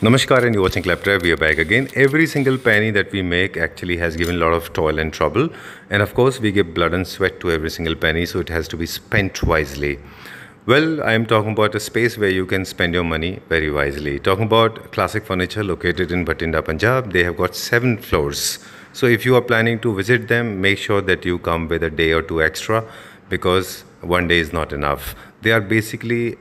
Namaskar and you're watching Claptrap. We are back again. Every single penny that we make actually has given a lot of toil and trouble. And of course, we give blood and sweat to every single penny, so it has to be spent wisely. Well, I am talking about a space where you can spend your money very wisely. Talking about Classic Furniture located in Bathinda, Punjab. They have got 7 floors. So if you are planning to visit them, make sure that you come with a day or two extra because one day is not enough. They are basically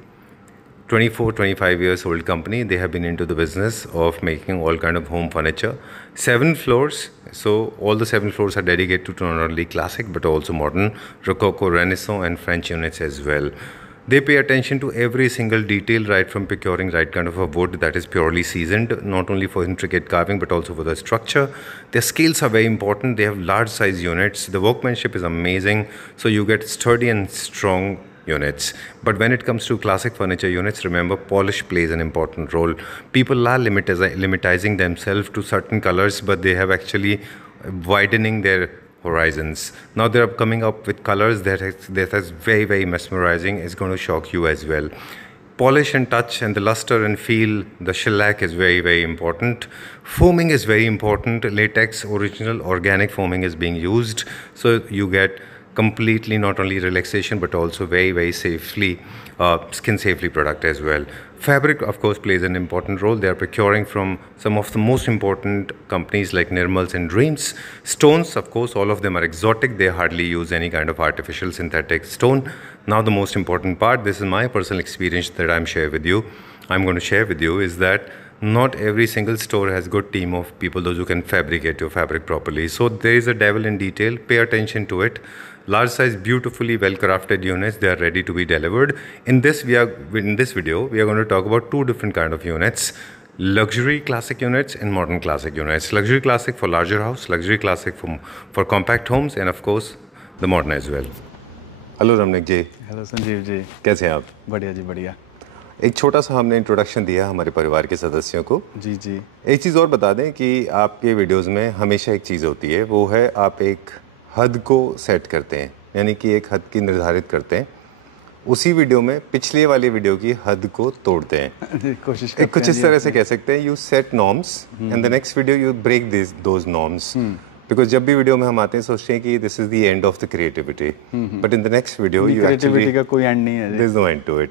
24-25 years old company. They have been into the business of making all kind of home furniture. 7 floors, so all the 7 floors are dedicated to not only classic but also modern, Rococo, Renaissance and French units as well. They pay attention to every single detail, right from procuring right kind of a wood that is purely seasoned, not only for intricate carving but also for the structure. Their scales are very important. They have large size units. The workmanship is amazing, so you get sturdy and strong units. But when it comes to classic furniture units, remember polish plays an important role. People are limitizing themselves to certain colors, but they have actually widening their horizons. Now they are coming up with colors that is very mesmerizing. It's going to shock you as well. Polish and touch and the luster and feel, the shellac is very important. Foaming is very important. Latex, original, organic foaming is being used, so you get completely not only relaxation but also very safely skin safely product as well. Fabric of course plays an important role. They are procuring from some of the most important companies like Nirmals and Dreams. Stones, of course, all of them are exotic. They hardly use any kind of artificial synthetic stone. Now the most important part, this is my personal experience that I'm going to share with you, is that not every single store has good team of people, those who can fabricate your fabric properly. So there is a devil in detail. Pay attention to it. Large size, beautifully well crafted units. They are ready to be delivered. In this video, we are going to talk about 2 different kind of units: luxury classic units and modern classic units. Luxury classic for larger house, luxury classic for compact homes, and of course the modern as well. Hello Ramnik ji. Hello Sanjeev ji, कैसे हैं आप? बढ़िया जी बढ़िया। एक छोटा सा हमने introduction दिया हमारे परिवार के सदस्यों को। जी जी। एक चीज़ और बता दें कि आपके वीडियोस में हमेशा एक चीज़ होती है, वो है आप एक हद को सेट करते हैं, यानी कि एक हद की निर्धारित करते हैं। उसी वीडियो में पिछले वाले वीडियो की हद को तोड़ते हैं। कोशिश करते कुछ इस तरह से कह सकते हैं, you set norms and the next video you break those norms. Because जब भी वीडियो में हम आते हैं सोचते हैं कि this is the end of the creativity, but in the next video you creativity का कोई एंड नहीं है, there is no end to it.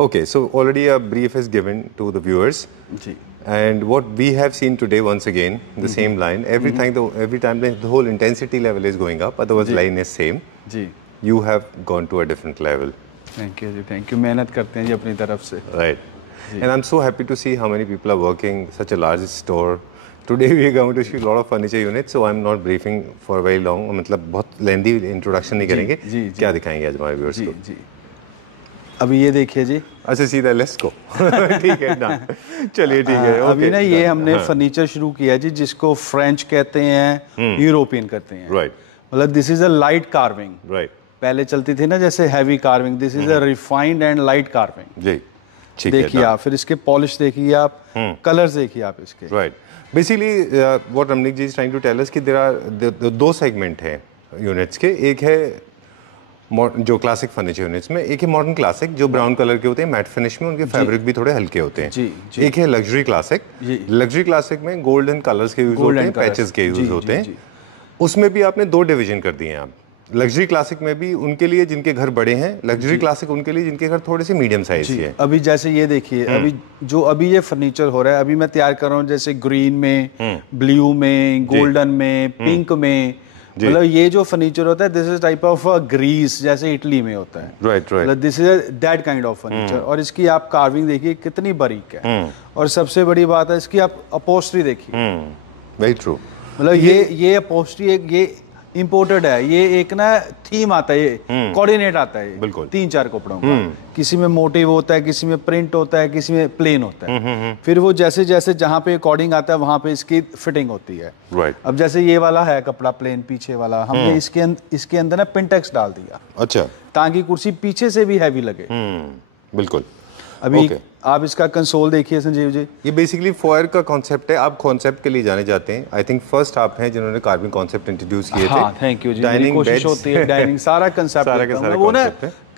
Okay, so already a brief is given to the viewers जी, and what we have seen today, once again the same line, every time the whole intensity level is going up, otherwise line is same जी। you have gone to a different level. Thank you जी, thank you. मेहनत करते हैं जी अपनी तरफ से, right? And I'm so happy to see how many people are working such a large store. Today we are going to see a lot of furniture units, so I'm not briefing for very long, मतलब बहुत lengthy introduction नहीं करेंगे। जी, क्या दिखाएंगे आज हमारे viewers को? जी। अभी ये देखिए जी। अच्छा, सीधा लेट्स गो। ठीक है ना, चलिए ठीक है। अभी ना ये हमने फर्नीचर शुरू किया जी, जिसको फ्रेंच कहते हैं, यूरोपियन कहते हैं। राइट। मतलब this is a light carving. Right. पहले चलती थी ना जैसे heavy carving, this is a refined and light carving. जी, ठीक है। देखिए आप, फिर इसके पॉलिश देखिए आप, कलर्स देखिए आप इसके। Right. Basically what Ramnik ji is trying to tell us कि देयर आर 2 सेगमेंट हैं यूनिट्स के। एक है जो क्लासिक फर्नीचर यूनिट्स में, एक है मॉडर्न क्लासिक जो ब्राउन कलर के होते हैं, मैट फिनिश में, उनके फैब्रिक भी थोड़े हल्के होते हैं। जी। एक है लग्जरी क्लासिक। लग्जरी क्लासिक में गोल्डन कलर्स के यूज होते हैं, पैचेस के यूज होते हैं। उसमें भी आपने 2 डिवीजन कर दिए हैं आप। लग्जरी क्लासिक में भी उनके लिए जिनके घर बड़े हैं, लग्जरी क्लासिक उनके लिए जिनके घर थोड़े से मीडियम साइज के हैं। अभी जैसे ये देखिए, अभी ये फर्नीचर हो रहा है, अभी मैं तैयार कर रहा हूँ जैसे ग्रीन में, ब्लू में, गोल्डन में, पिंक में। मतलब ये जो फर्नीचर होता है, this is type of Greece, जैसे इटली में होता है। राइट। मतलब this is that kind of furniture. और इसकी आप कार्विंग देखिए कितनी बारीक है, और सबसे बड़ी बात है इसकी आप अपहोस्ट्री देखिए। Very true. मतलब ये अपहोस्ट्री ये इम्पोर्टेड है, ये एक ना थीम आता है, ये कोऑर्डिनेट आता है, बिल्कुल 3-4 कपड़ों का। किसी में मोटिव होता है, किसी में प्रिंट होता है, किसी में प्लेन होता है। फिर वो जैसे जैसे जहाँ पे अकॉर्डिंग आता है वहां पे इसकी फिटिंग होती है। राइट। अब जैसे ये वाला है कपड़ा प्लेन पीछे वाला, हमने इसके अंदर ना पिंटेक्स डाल दिया। अच्छा। ताकि कुर्सी पीछे से भी हैवी लगे। बिल्कुल। अभी आप इसका कंसोल देखिए संजीव जी। ये बेसिकली फॉयर का कॉन्सेप्ट है। आप कॉन्सेप्ट के लिए जाने जाते हैं। आई थिंक फर्स्ट आप हैं जिन्होंने कार्विंग कॉन्सेप्ट इंट्रोड्यूस किए थे। हाँ, थैंक यू जी। डाइनिंग कोशिश होती है, डाइनिंग सारा कंसेप्ट वो ना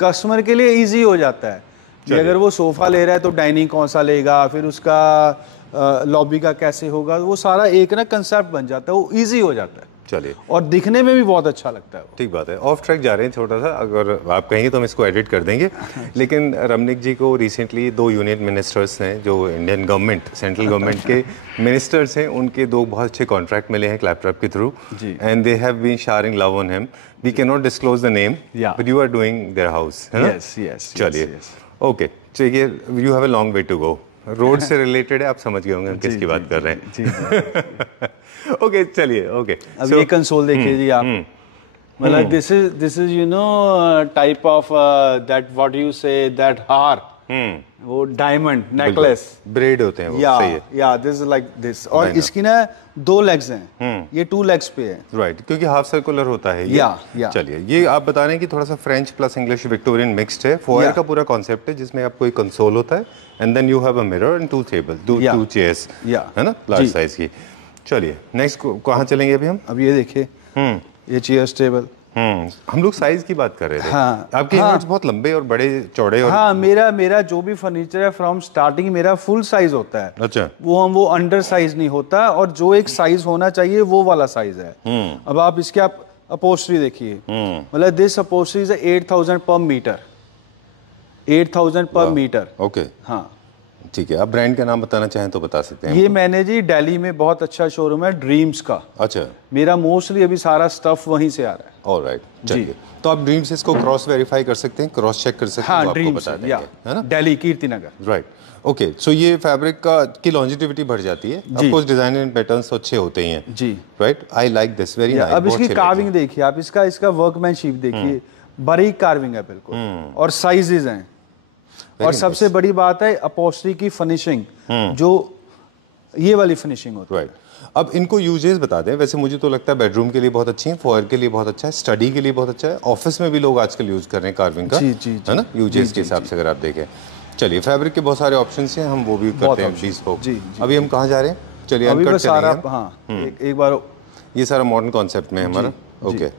कस्टमर के लिए इजी हो जाता है। कि अगर वो सोफा ले रहा है तो डाइनिंग कौन सा लेगा, फिर उसका लॉबी का कैसे होगा, वो सारा एक ना कंसेप्ट बन जाता है, वो इजी हो जाता है। चलिए, और दिखने में भी बहुत अच्छा लगता है। ठीक बात है। ऑफ ट्रैक जा रहे हैं छोटा सा, अगर आप कहेंगे तो हम इसको एडिट कर देंगे। लेकिन रमनिक जी को रिसेंटली 2 यूनियन मिनिस्टर्स हैं जो इंडियन गवर्नमेंट, सेंट्रल गवर्नमेंट के मिनिस्टर्स हैं, उनके 2 बहुत अच्छे कॉन्ट्रैक्ट मिले हैं क्लैपट्रैप के थ्रू, and they have been sharing love on him. We can not disclose the name, but you are doing their house, है ना? Yes yes. चलिए, ओके, चलिए, you have a long way to go. Road से related है, आप समझ गए होंगे हम किसकी बात कर रहे हैं। ओके, चलिए, ओके। अब ये कंसोल देखिए जी आप, मतलब this is you know type of that what you say that हार, वो डायमंड नेकलेस ब्रेड होते हैं वो, सही है। या दिस इज लाइक दिस, और इसकी ना 2 लेग्स हैं, ये 2 लेग्स पे है, राइट, क्योंकि हाफ सर्कुलर होता है ये। या चलिए, ये आप बता रहे हैं कि थोड़ा सा French plus English Victorian mixed है। फॉयर का पूरा कॉन्सेप्ट है जिसमें आपको एक कंसोल होता है, and then you have a mirror and 2 table, 2 chairs, है ना, लार्ज साइज की। चलिए, नेक्स्ट कहाँ चलेंगे अभी हम? अब ये देखिए, ये चेयर्स टेबल, हम लोग साइज की बात कर रहे थे। हाँ, आपके यूनिट्स बहुत लंबे और बड़े चौड़े, और हाँ, मेरा जो भी फर्नीचर है फ्रॉम स्टार्टिंग मेरा फुल साइज होता है। अच्छा, वो अंडर साइज नहीं होता, और जो एक साइज होना चाहिए वो वाला साइज है। अब आप इसके आप अपहोल्स्ट्री देखिए, मतलब दिस अपहोल्स्ट्री इज 8000 पर मीटर, 8000 पर मीटर। ओके, हाँ, ठीक है। आप ब्रांड का नाम बताना चाहें तो बता सकते हैं। ये मैंने जी दिल्ली में बहुत अच्छा शोरूम है ड्रीम्स का। अच्छा, मेरा मोस्टली अभी सारा स्टफ वहीं से आ रहा है। ऑलराइट, चलिए, तो आप ड्रीम्स इसको क्रॉस वेरीफाई कर सकते हैं, क्रॉस चेक कर सकते हैं, हाँ, वो आपको ड्रीम्स, बता देंगे, है ना? Delhi Kirtinagar, right, okay. So ये फैब्रिक की लॉन्जिटिविटी बढ़ जाती है, of course design and patterns अच्छे होते ही हैं जी, right. I like this, very nice. अब इसकी कार्विंग देखिए आप, इसका वर्कमैनशिप देखिए, बारीक कार्विंग है बिल्कुल, और साइजेस हैं, और सबसे बड़ी बात है अपहोल्स्ट्री की फिनिशिंग, जो ये वाली फिनिशिंग होती है। राइट, अब इनको यूजेस बता दें। वैसे मुझे तो लगता है बेडरूम के लिए बहुत अच्छी है, फॉयर के लिए बहुत अच्छा है, स्टडी के लिए बहुत अच्छा है, ऑफिस में भी लोग आजकल यूज कर रहे हैं कार्विंग का, है ना, यूजेस के हिसाब से अगर आप देखें। चलिए, फैब्रिक के बहुत सारे ऑप्शंस हैं, हम वो भी करते हैं bespoke। जी, अभी हम कहाँ जा रहे हैं? चलिए, अभी अनकट सारा, चलेंगे। हाँ, एक बार ये सारा मॉडर्न कॉन्सेप्ट में है हमारा। ओके,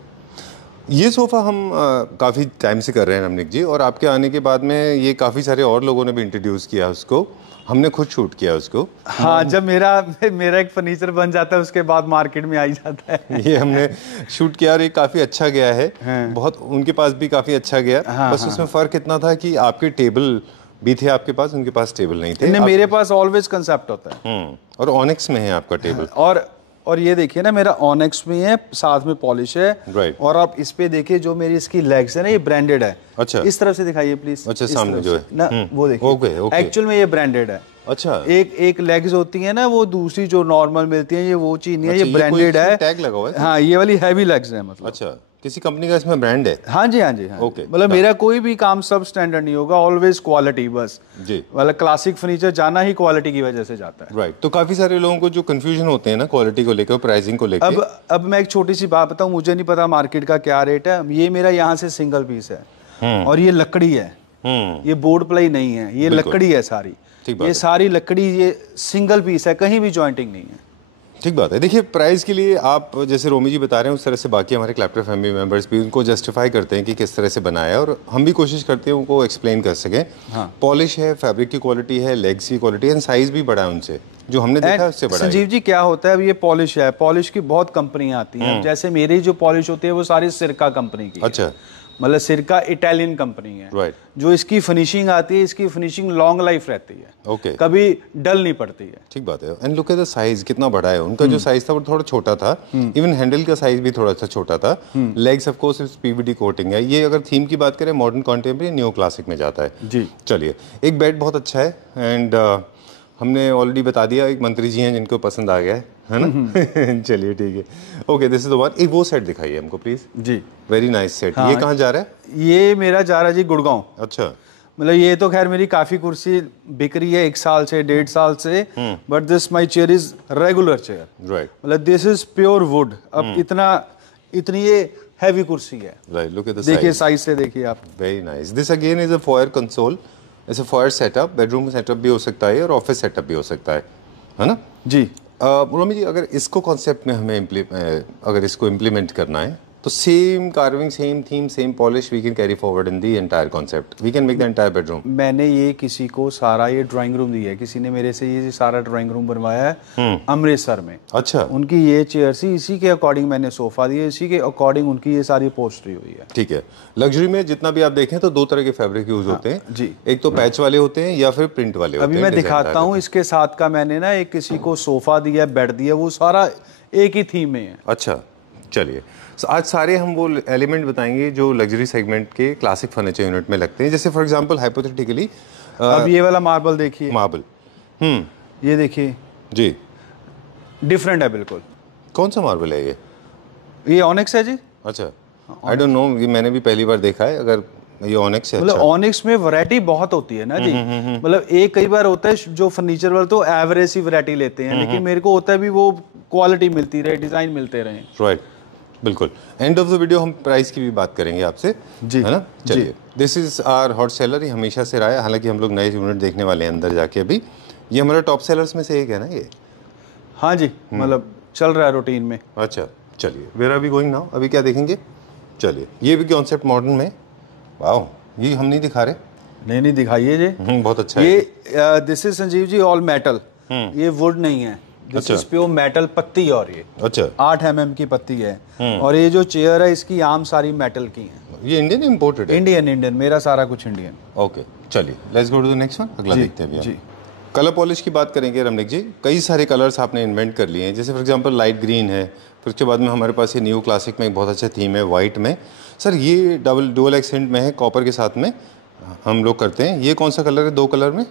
ये सोफ़ा हम काफ़ी टाइम से कर रहे हैं रमनिक जी, और आपके आने के बाद में ये काफ़ी सारे और लोगों ने भी इंट्रोड्यूस किया उसको, हमने खुद शूट किया उसको। हाँ, जब मेरा एक फर्नीचर बन जाता है उसके बाद मार्केट में आ ही जाता है। ये हमने शूट किया और ये काफ़ी अच्छा गया है। बहुत, उनके पास भी काफ़ी अच्छा गया। बस उसमें फ़र्क इतना था कि आपके टेबल भी थे आपके पास, उनके पास टेबल नहीं थे। मेरे पास ऑलवेज कंसेप्ट होता है। और ऑनिक्स में है आपका टेबल। और ये देखिए ना, मेरा ऑनिक्स में है, साथ में पॉलिश है। राइट, और आप इस पे देखिए, जो मेरी इसकी लेग्स है ना, ये ब्रांडेड है। अच्छा, इस तरफ से दिखाइए प्लीज। अच्छा, सामने जो है ना, वो देखिए, एक्चुअल में ये ब्रांडेड है। अच्छा, एक लेग्स होती है ना, वो दूसरी जो नॉर्मल मिलती है, ये वो चीज नहीं है, ये ब्रांडेड है। टैग लगा हुआ है। हाँ, ये वाली हैवी लेग्स है, मतलब। अच्छा, किसी कंपनी का इसमें ब्रांड है? हाँ जी, हाँ जी, हाँ। ओके, मतलब मेरा कोई भी काम सब स्टैंडर्ड नहीं होगा, ऑलवेज क्वालिटी, बस जी। मतलब क्लासिक फर्नीचर जाना ही क्वालिटी की वजह से जाता है। राइट, तो काफी सारे लोगों को जो कंफ्यूजन होते हैं ना क्वालिटी को लेकर, प्राइसिंग को लेकर। अब मैं एक छोटी सी बात बताऊं, मुझे नहीं पता मार्केट का क्या रेट है। ये मेरा यहाँ से सिंगल पीस है, और ये लकड़ी है, ये बोर्ड प्लाई नहीं है, ये लकड़ी है सारी, ये सारी लकड़ी, ये सिंगल पीस है, कहीं भी जॉइंटिंग नहीं है। ठीक बात है। देखिए, प्राइस के लिए आप जैसे रोमी जी बता रहे हैं, उस तरह से बाकी हमारे क्लैपट्रैप फैमिली मेंबर्स भी उनको जस्टिफाई करते हैं कि किस तरह से बनाया है, और हम भी कोशिश करते हैं उनको एक्सप्लेन कर सकें। हाँ। पॉलिश है, फैब्रिक की क्वालिटी है, लेग्स की क्वालिटी है, साइज भी बड़ा है उनसे, जो हमने देखा उससे बड़ा है। संजीव जी, क्या होता है, अब ये पॉलिश है, पॉलिश की बहुत कंपनियां आती हैं। जैसे मेरी जो पॉलिश होती है वो सारी सिरका कंपनी की। अच्छा, मतलब सिरका इटालियन कंपनी है। राइट, जो इसकी फिनिशिंग आती है, इसकी फिनिशिंग लॉन्ग लाइफ रहती है। ओके, कभी डल नहीं पड़ती है। ठीक बात है। And look at the size, कितना बड़ा है उनका। जो साइज था वो थोड़ा छोटा था, इवन हैंडल का साइज भी थोड़ा सा छोटा था। Legs of course PVD coating है। ये अगर थीम की बात करें, मॉडर्न कॉन्टेम्परेरी, न्यू क्लासिक में जाता है जी। चलिए, एक बेड बहुत अच्छा है, एंड हमने ऑलरेडी बता दिया, एक मंत्री जी हैं जिनको पसंद आ गया है ना। चलिए, ठीक है, okay, this is the one. एक वो सेट दिखाइए हमको प्लीज जी, वेरी नाइस सेट। ये कहाँ जा रहा है? ये मेरा जा रहा है जी गुड़गांव। अच्छा, मतलब ये तो खैर मेरी काफी कुर्सी बिक रही है 1 साल से 1.5 साल से, but this my chair is regular chair. Right, मतलब दिस इज प्योर वुड। अब इतनी ये हैवी कुर्सी है। राइट, लुक एट द देखिए, साइज से देखिए आप, very nice. This again is a foyer console, ऐसे फॉयर सेटअप, बेडरूम सेटअप भी हो सकता है और ऑफिस सेटअप भी हो सकता है ना जी। रोमी जी, अगर इसको कॉन्सेप्ट में हमें अगर इसको इम्प्लीमेंट करना है तो same carving, same theme, same polish we can carry forward in the entire concept, we can make the entire bedroom. मैंने ये किसी को सारा ये ड्राइंग रूम दिया है, किसी ने मेरे से ये सारा ड्राइंग रूम बनवाया है अमृतसर में। अच्छा, उनकी ये चेयर थी, इसी के अकॉर्डिंग मैंने सोफा दिया, इसी के अकॉर्डिंग उनकी ये सारी पोस्टरी हुई है। ठीक है। लग्जरी में जितना भी आप देखें तो 2 तरह के फैब्रिक यूज होते हैं जी। एक तो पैच वाले होते हैं या फिर प्रिंट वाले होते हैं। अभी मैं दिखाता हूँ इसके साथ का, मैंने ना एक किसी को सोफा दिया, बेड दिया, वो सारा एक ही थीम में है। अच्छा, चलिए आज सारे हम वो एलिमेंट बताएंगे जो लग्जरी सेगमेंट के क्लासिक फर्नीचर यूनिट में लगते हैं। जैसे फॉर एग्जांपल हाइपोथेटिकली अब ये वाला मार्बल देखिए, मार्बल, ये देखिए जी, डिफरेंट है बिल्कुल। कौन सा मार्बल है ये ऑनिक्स है जी। अच्छा, आई डोंट नो, ये मैंने भी पहली बार देखा है। अगर ये ऑनिक्स है, मतलब ऑनिक्स में वैरायटी बहुत होती है ना जी। मतलब एक कई बार होता है जो फर्नीचर वाले तो एवरेज सी वैरायटी लेते हैं, लेकिन मेरे को होता है भी वो क्वालिटी मिलती रहे, डिजाइन मिलते रहे। राइट, बिल्कुल। एंड ऑफ द वीडियो हम प्राइस की भी बात करेंगे आपसे, जी, है ना। चलिए, this is our hot seller, ये हमेशा से रहा है, हालांकि हम लोग नए यूनिट देखने वाले हैं अंदर जाके अभी। ये हमारा टॉप सेलर्स में से एक है ना ये। हाँ जी, मतलब चल रहा है रूटीन में। अच्छा, चलिए, where are we going now, अभी क्या देखेंगे? चलिए, ये भी कॉन्सेप्ट मॉडर्न में, वाह, ये हम नहीं दिखा रहे। नहीं दिखाइए जी। बहुत अच्छा ये है। This is Sanjeev ji all metal, ये वुड नहीं है, दिस इज प्योर मेटल पत्ती। और ये अच्छा 8 mm की पत्ती है। और ये जो चेयर है इसकी आम सारी मेटल की है। ये इंडियन इंपोर्टेड है? इंडियन, मेरा सारा कुछ इंडियन। ओके, चलिए, let's go to the next one, अगला देखते हैं जी। कलर पॉलिश की बात करेंगे रमनिक जी। कई सारे कलर्स आपने इन्वेंट कर लिए हैं, जैसे फॉर एग्जांपल लाइट ग्रीन है, फिर उसके बाद में हमारे पास ये न्यू क्लासिक में एक बहुत अच्छा थीम है वाइट में। सर ये डुअल एक्सेंट में है, कॉपर के साथ में हम लोग करते हैं। ये कौन सा कलर है 2 कलर में?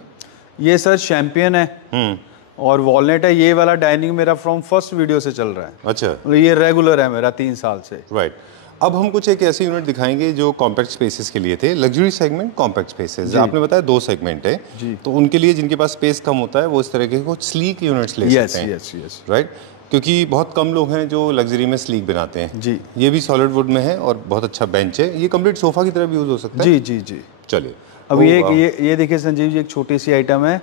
ये सर चैंपियन है और वॉलनट है। ये वाला डाइनिंग मेरा फ्रॉम फर्स्ट वीडियो से चल रहा है। अच्छा, मतलब ये रेगुलर है मेरा 3 साल से। राइट। अब हम कुछ एक ऐसे यूनिट दिखाएंगे जो कॉम्पैक्ट स्पेसेस के लिए थे। लग्जरी सेगमेंट, कॉम्पैक्ट स्पेसेस, आपने बताया 2 सेगमेंट है जी। तो उनके लिए जिनके पास स्पेस कम होता है वो इस तरह के कुछ स्लीक यूनिट्स ले सकते हैं। यस, राइट, क्योंकि बहुत कम लोग हैं जो लग्जरी में स्लीक बनाते हैं जी। ये भी सॉलिड वुड में है और बहुत अच्छा बेंच है। ये कंप्लीट सोफा की तरह भी यूज हो सकता है। जी। चलिए, अब ये देखिए संजीव जी, एक छोटी सी आइटम है।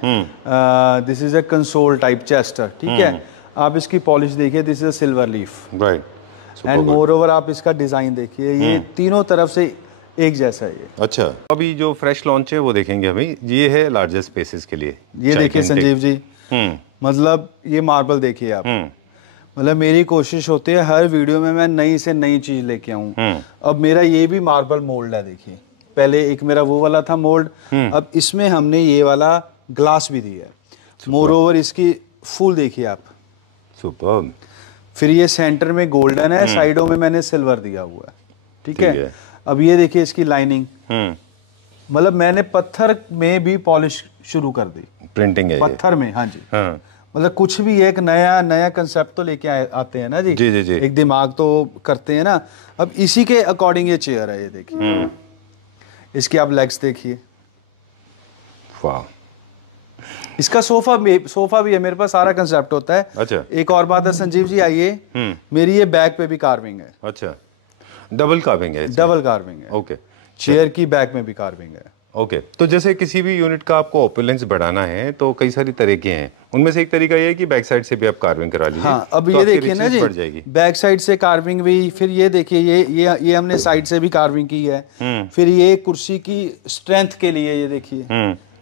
This is a console type Chester, ठीक है। आप इसकी पॉलिश देखिए, this is a silver leaf, right. And more over आप इसका डिजाइन देखिए, ये तीनों तरफ से एक जैसा है ये। अच्छा, अभी जो फ्रेश लॉन्च है वो देखेंगे हमें। ये है लार्जर स्पेसेस के लिए। ये देखिए संजीव जी, मतलब ये मार्बल देखिए आप। मतलब मेरी कोशिश होती है हर वीडियो में मैं नई से नई चीज लेके आऊं। अब मेरा ये भी मार्बल मोल्ड है, देखिए। पहले एक मेरा वो वाला था मोल्ड, अब इसमें हमने ये वाला ग्लास भी दिया है। मोर ओवर इसकी फुल देखिए आप, सुपर्ब। फिर ये सेंटर में गोल्डन है, साइडों में मैंने सिल्वर दिया हुआ है, ठीक है। अब ये देखिए इसकी लाइनिंग, मतलब मैंने पत्थर में भी पॉलिश शुरू कर दी, प्रिंटिंग है पत्थर में। हाँ जी, मतलब कुछ भी एक नया कंसेप्ट तो लेके आते हैं ना जी। जी। एक दिमाग तो करते हैं ना। अब इसी के अकॉर्डिंग ये चेयर है, ये देखिए। इसकी आप लेग्स देखिए, वाह। इसका सोफा भी है मेरे पास, सारा कंसेप्ट होता है। अच्छा, एक और बात है संजीव जी, आइए, मेरी ये बैक पे भी कार्विंग है। अच्छा, डबल कार्विंग है? डबल कार्विंग है। ओके, चेयर की बैक में भी कार्विंग है। ओके, तो जैसे किसी भी यूनिट का आपको ओपुलेंस बढ़ाना है तो कई सारी तरीके हैं, उनमें से एक तरीका ये है कि बैक साइड से भी आप कार्विंग करा लीजिए। हाँ, अब तो ये देखिए ना जी, बढ़ जाएगी। बैक साइड से कार्विंग भी, फिर ये देखिए ये हमने साइड से भी कार्विंग की है। फिर ये कुर्सी की स्ट्रेंथ के लिए ये देखिए,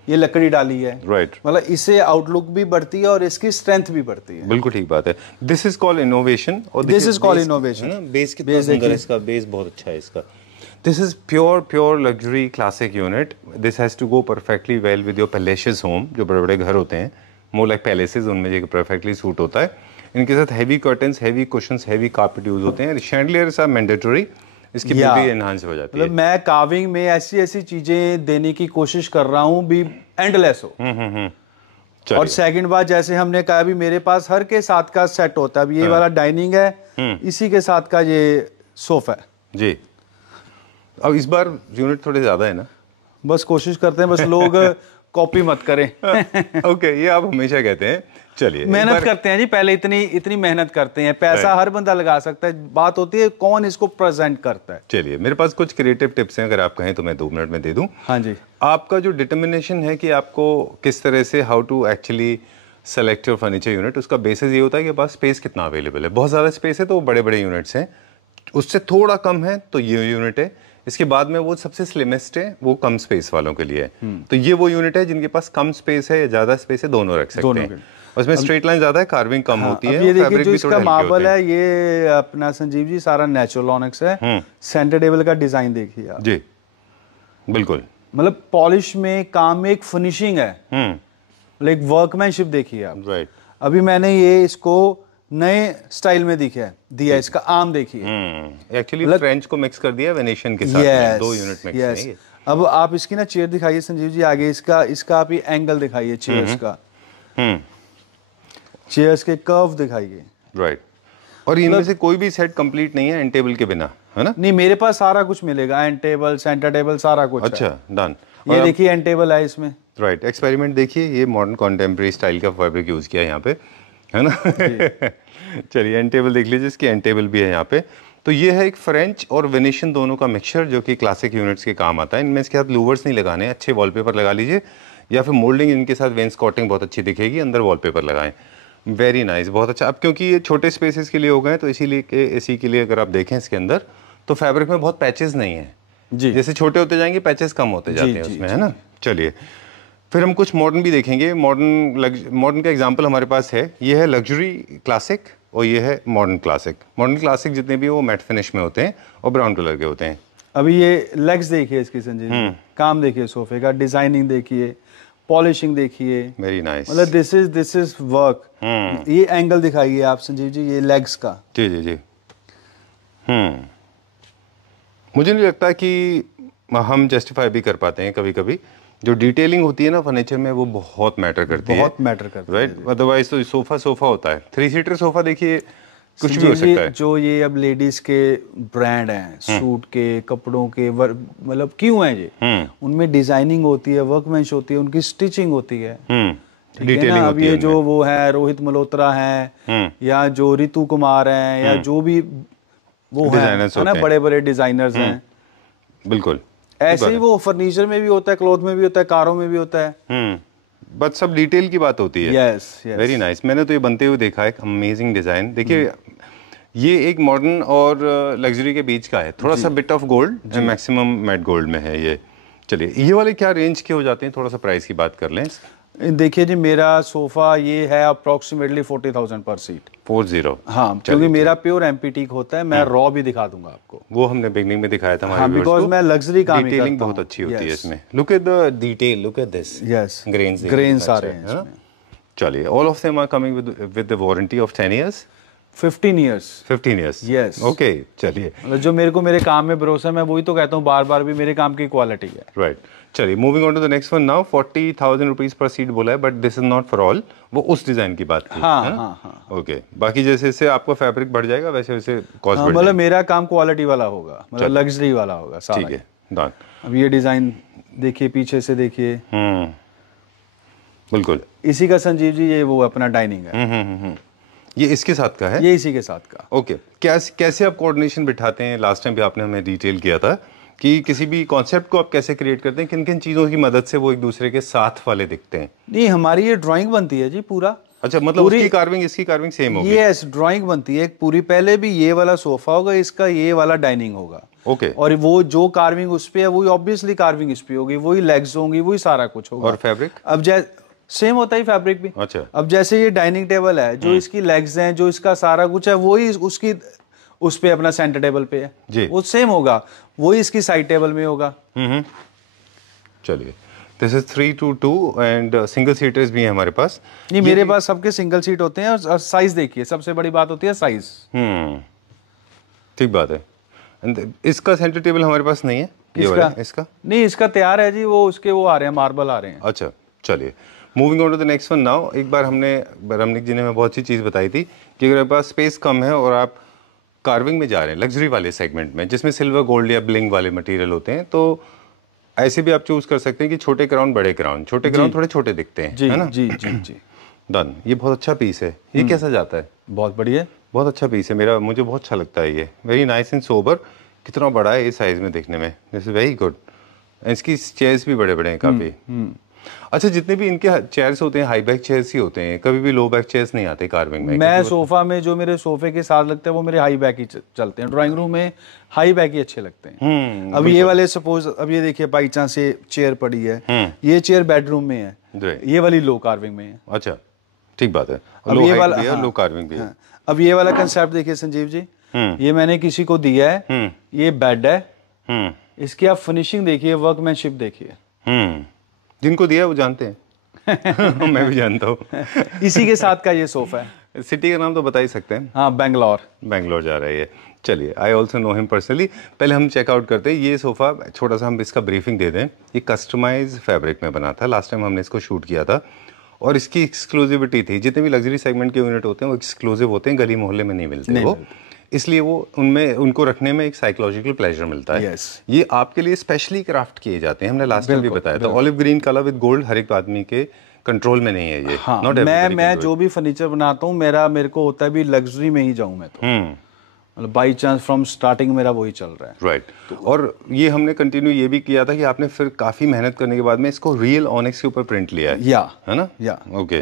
ये लकड़ी डाली है। राइट, मतलब इससे आउटलुक भी बढ़ती है और इसकी स्ट्रेंथ भी बढ़ती है। बिल्कुल ठीक बात है। This is called innovation. और this is called innovation. Base कितना सुंदर है इसका, बेस बहुत अच्छा है इसका। This is pure luxury classic unit. This has to go perfectly well with your palacious home, जो बड़े बड़े घर होते हैं, more like palaces, उनमें ये perfectly suit होता है। इनके साथ heavy curtains, heavy cushions, heavy carpet use होते हैं। Chandeliers are mandatory. इसकी ब्यूटी एनहांस हो जाती है। मतलब मैं कार्विंग में ऐसी चीजें देने की कोशिश कर रहा हूँ भी एंडलेस हो। और सेकंड बात, जैसे हमने कहा भी मेरे पास हर के साथ का सेट होता है। अब ये वाला डाइनिंग है, इसी के साथ का ये सोफा है जी। अब इस बार यूनिट थोड़े ज्यादा है ना, बस कोशिश करते हैं बस लोग कॉपी मत करें। ओके, ये आप हमेशा कहते हैं। चलिए, मेहनत करते हैं जी, पहले इतनी मेहनत करते हैं। पैसा हर बंदा लगा सकता है, बात होती है कौन इसको प्रेजेंट करता है। चलिए, मेरे पास कुछ क्रिएटिव टिप्स हैं, अगर आप कहें तो मैं 2 मिनट में दे दूं। हाँ जी। आपका जो डिटर्मिनेशन है कि आपको किस तरह से how to actually select your furniture unit, उसका बेसिस ये होता है कि पास स्पेस कितना अवेलेबल है। बहुत ज़्यादा स्पेस है तो बड़े बड़े यूनिट्स हैं, उससे थोड़ा कम है तो ये यूनिट है। इसके बाद में वो सबसे स्लिमेस्ट है, वो कम स्पेस वालों के लिए है। तो ये वो यूनिट है जिनके पास कम स्पेस है या ज्यादा स्पेस है, दोनों रख सकते हैं। उसमें स्ट्रेट लाइन ज्यादा है, कार्विंग कम होती है। अब ये देखिए जो इसका मार्बल है ये अपना संजीव जी सारा नेचुरल ऑनिक्स है। सेंटर टेबल का डिजाइन देखिए आप जी, बिल्कुल, मतलब पॉलिश में काम में एक फिनिशिंग है, मतलब एक वर्कमैनशिप देखिए आप। राइट। अभी मैंने ये इसको नए स्टाइल में दिया इसका आर्म देखिए, एक्चुअली फ्रेंच को मिक्स कर दिया वेनेशियन के साथ में, 2 यूनिट मिक्स है ये। अब आप इसकी ना चेयर दिखाइए संजीव जी आगे, इसका आप ये एंगल दिखाइए चेयर्स का, चेयर्स के कर्व दिखाइए। राइट। और इनमें से कोई भी सेट कंप्लीट नहीं है एंड टेबल के बिना, है ना? नहीं, मेरे पास सारा कुछ मिलेगा, एंड टेबल, सेंटर टेबल, सारा कुछ। अच्छा, डन। ये देखिए एंड टेबल है इसमें। राइट, एक्सपेरिमेंट देखिए, ये मॉडर्न कॉन्टेम्प्रेरी स्टाइल का फैब्रिक यूज किया है यहाँ पे, है ना? चलिए एंड टेबल देख लीजिए, इसकी एंड टेबल भी है यहाँ पे। तो ये है एक फ्रेंच और वेनेशियन दोनों का मिक्सचर जो कि क्लासिक यूनिट्स के काम आता है। इनमें इसके साथ लूवर्स नहीं लगाने, अच्छे वॉलपेपर लगा लीजिए, या फिर मोल्डिंग इनके साथ वेंस्कॉटिंग बहुत अच्छी दिखेगी, अंदर वॉलपेपर लगाएं। वेरी नाइस, बहुत अच्छा। अब क्योंकि ये छोटे स्पेसेस के लिए हो गए तो इसी के लिए अगर आप देखें इसके अंदर तो फैब्रिक में बहुत पैचेस नहीं है जी। जैसे छोटे होते जाएंगे पैचेस कम होते जाते हैं उसमें, है ना? चलिए फिर हम कुछ मॉडर्न भी देखेंगे। मॉडर्न का एग्जांपल हमारे पास है, ये है लग्जरी क्लासिक और ये है मॉडर्न क्लासिक। मॉडर्न क्लासिक जितने भी वो मैट फिनिश में होते हैं और ब्राउन कलर के होते हैं। अभी ये लेग्स देखिए इसकी संजीव, काम देखिए सोफे का, डिजाइनिंग देखिए, पॉलिशिंग देखिए, वेरी नाइस। मतलब दिस इज वर्क। ये एंगल दिखाइए आप संजीव जी, ये लेग्स का। जी जी जी। मुझे नहीं लगता कि हम जस्टिफाई भी कर पाते हैं, कभी कभी जो डिटेलिंग होती है ना फर्नीचर में वो बहुत मैटर करती है, बहुत मैटर करती है, राइट? अदरवाइज तो सोफा होता है, 3 सीटर सोफा देखिए कुछ भी हो सकता है। जो ये अब लेडीज के ब्रांड हैं, सूट के, कपड़ों के, मतलब क्यों है ये, उनमें डिजाइनिंग होती है, वर्कमैनशिप होती है, उनकी स्टिचिंग होती है, डिटेलिंग। अब ये जो वो है रोहित मल्होत्रा हैं या जो रितु कुमार हैं या जो भी वो है ना, बड़े बड़े डिजाइनर्स हैं, बिल्कुल ऐसे ही वो फर्नीचर में भी होता है, क्लॉथ में भी होता है, कारों में भी होता है। बट सब डिटेल की बात होती है। Yes, very nice. मैंने तो ये बनते हुए देखा है, अमेजिंग डिजाइन। देखिए ये एक मॉडर्न और लग्जरी के बीच का है, थोड़ा सा bit of gold, maximum matte gold में है ये। चलिए ये वाले क्या रेंज के हो जाते हैं, थोड़ा सा प्राइस की बात कर लें। देखिए जी मेरा सोफा ये है अप्रोक्सीमेटली 40,000 पर सीट। 40। हाँ, क्योंकि मेरा प्योर एम्पीटीक होता है। मैं रॉ भी दिखा दूंगा आपको, वो हमने बिगनिंग में दिखाया था हमारे व्यूअर्स को। बिकॉज़ मैं लग्जरी काम ही करता हूं। डिटेलिंग बहुत अच्छी होती है इसमें। Look at the detail, look at this. Yes, grains आ रहे हैं। चलिए all of them are coming with the warranty of 10 years, 15 years. 15 years, yes. Okay, चलिए जो मेरे को मेरे काम में भरोसा है, मैं वही तो कहता हूँ बार बार भी, मेरे काम की क्वालिटी है। राइट। चलिए moving on to the next one now. 40,000 rupees पर सीट बोला है, but this is not for all, वो उस डिजाइन की बात की। हाँ। ओके, बाकी जैसे जैसे आपका फैब्रिक बढ़ जाएगा वैसे वैसे कॉस्ट बढ़ मतलब मेरा काम क्वालिटी वाला होगा, मतलब लग्जरी वाला होगा सारा। ठीक है, डन। अब ये डिजाइन देखिए, पीछे से देखिए, बिल्कुल इसी का संजीव जी ये वो अपना डाइनिंग है। ये इसके साथ का है, ये इसी के साथ का। ओके। कैसे आप कोऑर्डिनेशन बिठाते हैं? लास्ट टाइम भी आपने हमें डिटेल किया था कि किसी भी कॉन्सेप्ट को आप कैसे क्रिएट करते हैं, किन किन चीज़ों की मदद से वो एक दूसरे के साथ वाले दिखते हैं? नहीं, हमारी ये ड्राइंग बनती है जी पूरा। अच्छा, मतलब उसकी कार्विंग इसकी कार्विंग सेम होगी? यस, ड्राइंग बनती है पूरी। पहले भी ये वाला सोफा होगा, इसका ये वाला डाइनिंग होगा, ओके। और वो जो कार्विंग उस पे है वही ऑब्वियसली कार्विंग इस पे होगी, वही लेग्स होंगी, वही सारा कुछ होगा। और फैब्रिक अब सेम होता ही फैब्रिक भी। अच्छा। अब जैसे ये डाइनिंग टेबल है, जो इसकी लेग्स हैं, जो इसका सारा कुछ है, वही उसकी उस पे अपना सेंटर टेबल पे है जी, वो सेम होगा, वही इसकी साइड टेबल में होगा। चलिए, this is 322 and single seaters भी हैं हमारे पास। नहीं, मेरे पास सबके सिंगल सीट होते हैं। और साइज देखिए, सबसे बड़ी बात होती है साइज। ठीक बात है। इसका सेंटर टेबल हमारे पास नहीं है। इसका नहीं, इसका तैयार है जी, वो उसके वो आ रहे हैं, मार्बल आ रहे हैं। अच्छा, चलिए moving on to the next one now. एक बार हमने रमनिक जी ने हमें बहुत सी चीज़ बताई थी कि अगर आपके पास स्पेस कम है और आप कार्विंग में जा रहे हैं, लग्जरी वाले सेगमेंट में जिसमें सिल्वर गोल्ड या ब्लिंग वाले मटेरियल होते हैं, तो ऐसे भी आप चूज कर सकते हैं कि छोटे क्राउन, बड़े क्राउन। छोटे क्राउन थोड़े छोटे दिखते हैं, है ना? जी जी जी। डन। ये बहुत अच्छा पीस है। ये कैसा जाता है? बहुत बढ़िया, बहुत अच्छा पीस है। मुझे बहुत अच्छा लगता है ये। Very nice and sober. कितना बड़ा है ये साइज में देखने में, दिस इज वेरी गुड। इसकी चेयर्स भी बड़े बड़े हैं काफ़ी। अच्छा, जितने भी इनके चेयर्स होते हैं हाई बैक चेयर्स ही होते हैं, कभी भी लो बैक चेयर्स नहीं आते कार्विंग में? मैं सोफा में जो मेरे सोफे के साथ लगते हैं वो मेरे हाई बैक ही चलते हैं, ड्राइंग रूम में हाई बैक ही अच्छे लगते हैं। अब ये वाले सपोज, अब ये देखिए बाई चांस ये चेयर पड़ी है, ये चेयर बेडरूम में है, ये वाली लो कार्विंग में है। अच्छा, ठीक बात है। अब ये वाला लो कार्विंग भी है। अब ये वाला कंसेप्ट देखिए संजीव जी, ये मैंने किसी को दिया है, ये बेड है, इसकी आप फिनिशिंग देखिए, वर्कमैनशिप देखिए। जिनको दिया है वो जानते हैं। मैं भी जानता हूँ। इसी के साथ का ये सोफा है। सिटी का नाम तो बता ही सकते हैं। हाँ, बेंगलोर जा रहा है ये। चलिए, I also know him personally. पहले हम चेकआउट करते हैं ये सोफ़ा, छोटा सा हम इसका ब्रीफिंग दे दें। ये कस्टमाइज फैब्रिक में बना था, लास्ट टाइम हमने इसको शूट किया था, और इसकी एक्सक्लूसिविटी थी। जितने भी लग्जरी सेगमेंट के यूनिट होते हैं वो एक्सक्लूसिव होते हैं, गली मोहल्ले में नहीं मिलते वो, इसलिए वो उनमें उनको रखने में एक साइकोलॉजिकल प्लेजर मिलता है। ये आपके लिए स्पेशली क्राफ्ट किए जाते हैं, हमने लास्ट टाइम भी बताया था। Olive green colour with gold हर एक आदमी के कंट्रोल में नहीं है ये। हाँ, मैं जो भी फर्नीचर बनाता हूँ मेरे को होता है भी लग्जरी में ही जाऊँ मैं तो, मतलब बाई चांस फ्रॉम स्टार्टिंग मेरा वही चल रहा है। राइट। और ये हमने कंटिन्यू ये भी किया था कि आपने फिर काफी मेहनत करने के बाद में इसको रियल ऑनिक्स के ऊपर प्रिंट लिया है, है ना? ओके,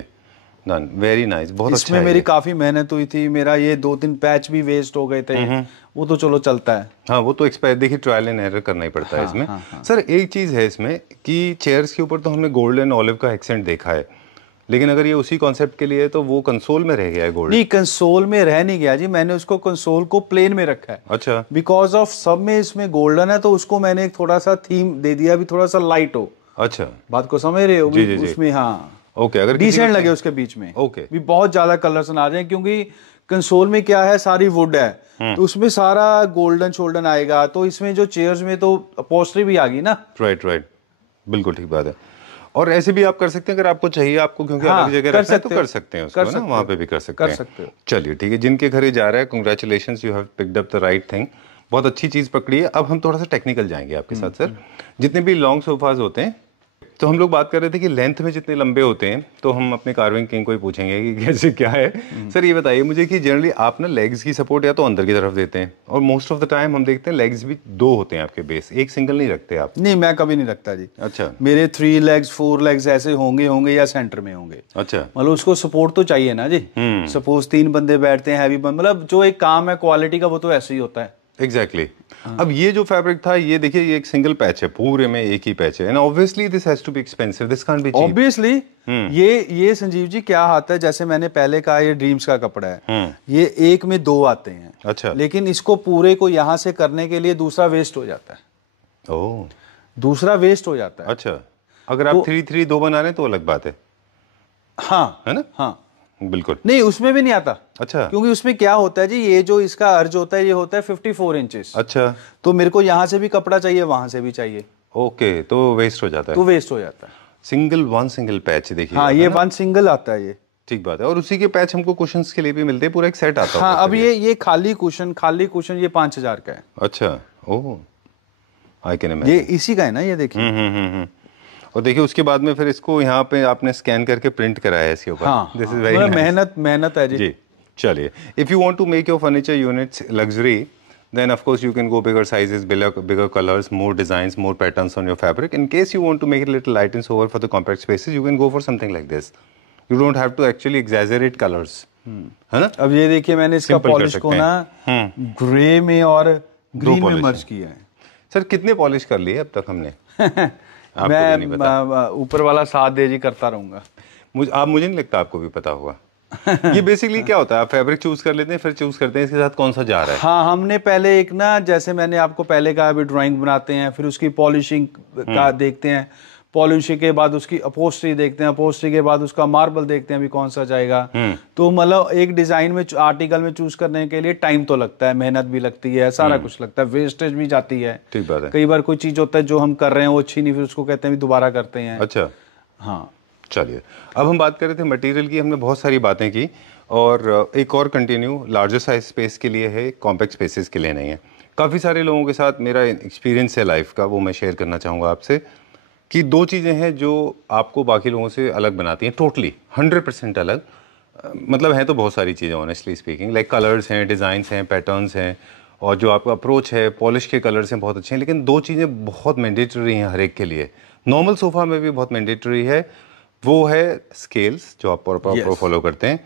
डन, वेरी नाइस, बहुत अच्छा। इसमें मेरी काफी मेहनत हुई थी, मेरा ये 2-3 पैच भी वेस्ट हो गए थे, वो तो चलो चलता है। हाँ, वो तो एक्सपायर, देखिए ट्रायल एंड एरर करना ही पड़ता है इसमें। सर एक चीज है इसमें कि चेयर्स के ऊपर तो हमने गोल्ड एंड ऑलिव का एक्सेंट देखा है, लेकिन अगर ये उसी कॉन्सेप्ट के लिए है तो वो कंसोल में रह गया है गोल्ड? नहीं, कंसोल में रह नहीं गया जी, मैंने उसको कंसोल को प्लेन में रखा है। अच्छा। बिकॉज ऑफ सब में इसमें गोल्डन है तो उसको मैंने एक थोड़ा सा थीम दे दिया भी, थोड़ा सा लाइट हो। अच्छा, बात को समझ रहे हो? जी, उसमें हाँ, ओके, अगर डिसेंट लगे उसके बीच में, ओके, भी बहुत ज्यादा कलर्स ना आ जाए, क्योंकि कंसोल में क्या है, सारी वुड है, तो उसमें सारा गोल्डन शोल्डन आएगा, तो इसमें जो चेयर्स में तो अपॉस्ट्री भी आ गई ना। राइट, बिल्कुल ठीक बात है। और ऐसे भी आप कर सकते हैं अगर आपको चाहिए आपको, क्योंकि अलग जगह रखना है तो कर सकते हैं उसको ना, वहाँ पे भी कर सकते हैं। चलिए ठीक है, जिनके घर जा रहा है congratulations, you have picked up the right thing, बहुत अच्छी चीज़ पकड़ी है। अब हम थोड़ा सा टेक्निकल जाएंगे आपके साथ सर। जितने भी लॉन्ग सोफाज होते हैं, तो हम लोग बात कर रहे थे कि लेंथ में जितने लंबे होते हैं, तो हम अपने कार्विंग किंग को ही पूछेंगे कि कैसे क्या है। सर ये बताइए मुझे कि जनरली आप ना लेग्स की सपोर्ट या तो अंदर की तरफ देते हैं, और मोस्ट ऑफ द टाइम हम देखते हैं लेग्स भी 2 होते हैं आपके बेस, एक सिंगल नहीं रखते आप? नहीं, मैं कभी नहीं रखता जी। अच्छा, मेरे 3 लेग्स 4 लेग्स ऐसे होंगे या सेंटर में होंगे। अच्छा, मतलब उसको सपोर्ट तो चाहिए ना जी। सपोज 3 बंदे बैठते हैं हैवी, मतलब जो एक काम है क्वालिटी का, वो तो ऐसे ही होता है। एग्जैक्टली। अब ये जो फैब्रिक था, ये देखिए ये एक सिंगल पैच है, पूरे में एक ही पैच है, and obviously this has to be expensive, this can't be cheap. Obviously ये संजीव जी क्या आता है, जैसे मैंने पहले कहा ये ड्रीम्स का कपड़ा है, ये एक में 2 आते हैं। अच्छा। लेकिन इसको पूरे को यहाँ से करने के लिए दूसरा वेस्ट हो जाता है। ओह, दूसरा वेस्ट हो जाता है। अच्छा, अगर आप 3-3-2 बना रहे हैं तो अलग बात है। हाँ, है ना? हाँ, बिल्कुल। नहीं, उसमें भी नहीं आता। अच्छा। क्योंकि उसमें क्या होता है जी, ये जो इसका अर्ज होता है, ये होता है 54 इंचेस। अच्छा, तो मेरे को यहाँ से भी कपड़ा चाहिए, वहां से भी चाहिए। ओके, तो वेस्ट हो जाता है। तो वेस्ट हो जाता है। सिंगल पैच देखिए। हाँ, ये 1 सिंगल आता है ये। ठीक बात है। और उसी के पैच हमको कुशन्स के लिए भी मिलते हैं, पूरा एक सेट आता है। हाँ, अब ये खाली कुशन ये 5000 का है। अच्छा, ओह, आई कैन इमेजिन। ये इसी का है ना, ये देखिए। और देखिए उसके बाद में फिर इसको यहाँ पे आपने स्कैन करके प्रिंट कराया है इसके ऊपर। हाँ, दिस इज वेरी मेहनत है जी। चलिए, if you want to make your furniture units luxury, then of course you can go bigger sizes, bigger colors, more designs, more patterns on your fabric. In case you want to make it a little light and sober for the compact spaces, you can go for something like this. You don't have to actually exaggerate colors. है ना? अब ये देखिए मैंने इसका polish को ना grey में और ग्रीन में मर्ज किया है। सर कितने पॉलिश कर लिए अब तक हमने? मैं ऊपर वाला साथ दे जी करता रहूंगा। मुझे नहीं लगता आपको भी पता होगा। ये बेसिकली क्या होता है, आप फैब्रिक चूज कर लेते हैं, फिर चूज करते हैं इसके साथ कौन सा जा रहा है। हाँ, हमने पहले एक ना, जैसे मैंने आपको पहले कहा, अभी ड्राइंग बनाते हैं, फिर उसकी पॉलिशिंग का देखते हैं, पॉलिशिंग के बाद उसकी अपहोस्ट्री देखते हैं, अपहोस्ट्री के बाद उसका मार्बल देखते हैं अभी कौन सा जाएगा। तो मतलब एक डिजाइन में आर्टिकल में चूज करने के लिए टाइम तो लगता है, मेहनत भी लगती है, सारा कुछ लगता है, वेस्टेज भी जाती है। ठीक बात है। कई बार कोई चीज होता है जो हम कर रहे हैं वो अच्छी नहीं, फिर उसको कहते हैं भी दोबारा करते हैं। अच्छा, हाँ। चलिए, अब हम बात कर रहे थे मटेरियल की, हमने बहुत सारी बातें की, और एक और कंटिन्यू लार्जर साइज स्पेस के लिए है, कॉम्पैक्ट स्पेसेस के लिए नहीं है। काफ़ी सारे लोगों के साथ मेरा एक्सपीरियंस है लाइफ का, वो मैं शेयर करना चाहूँगा आपसे, कि 2 चीज़ें हैं जो आपको बाकी लोगों से अलग बनाती हैं, टोटली 100% अलग। मतलब है तो बहुत सारी चीज़ें ऑनेस्टली स्पीकिंग, लाइक कलर्स हैं, डिज़ाइंस हैं, पैटर्न्स हैं, और जो आपका अप्रोच है, पॉलिश के कलर्स हैं बहुत अच्छे हैं, लेकिन दो चीज़ें बहुत मैंडेटरी हैं हर एक के लिए, नॉर्मल सोफ़ा में भी बहुत मैंडेटरी है, वो है स्केल्स जो आप प्रॉपर फॉलो करते हैं,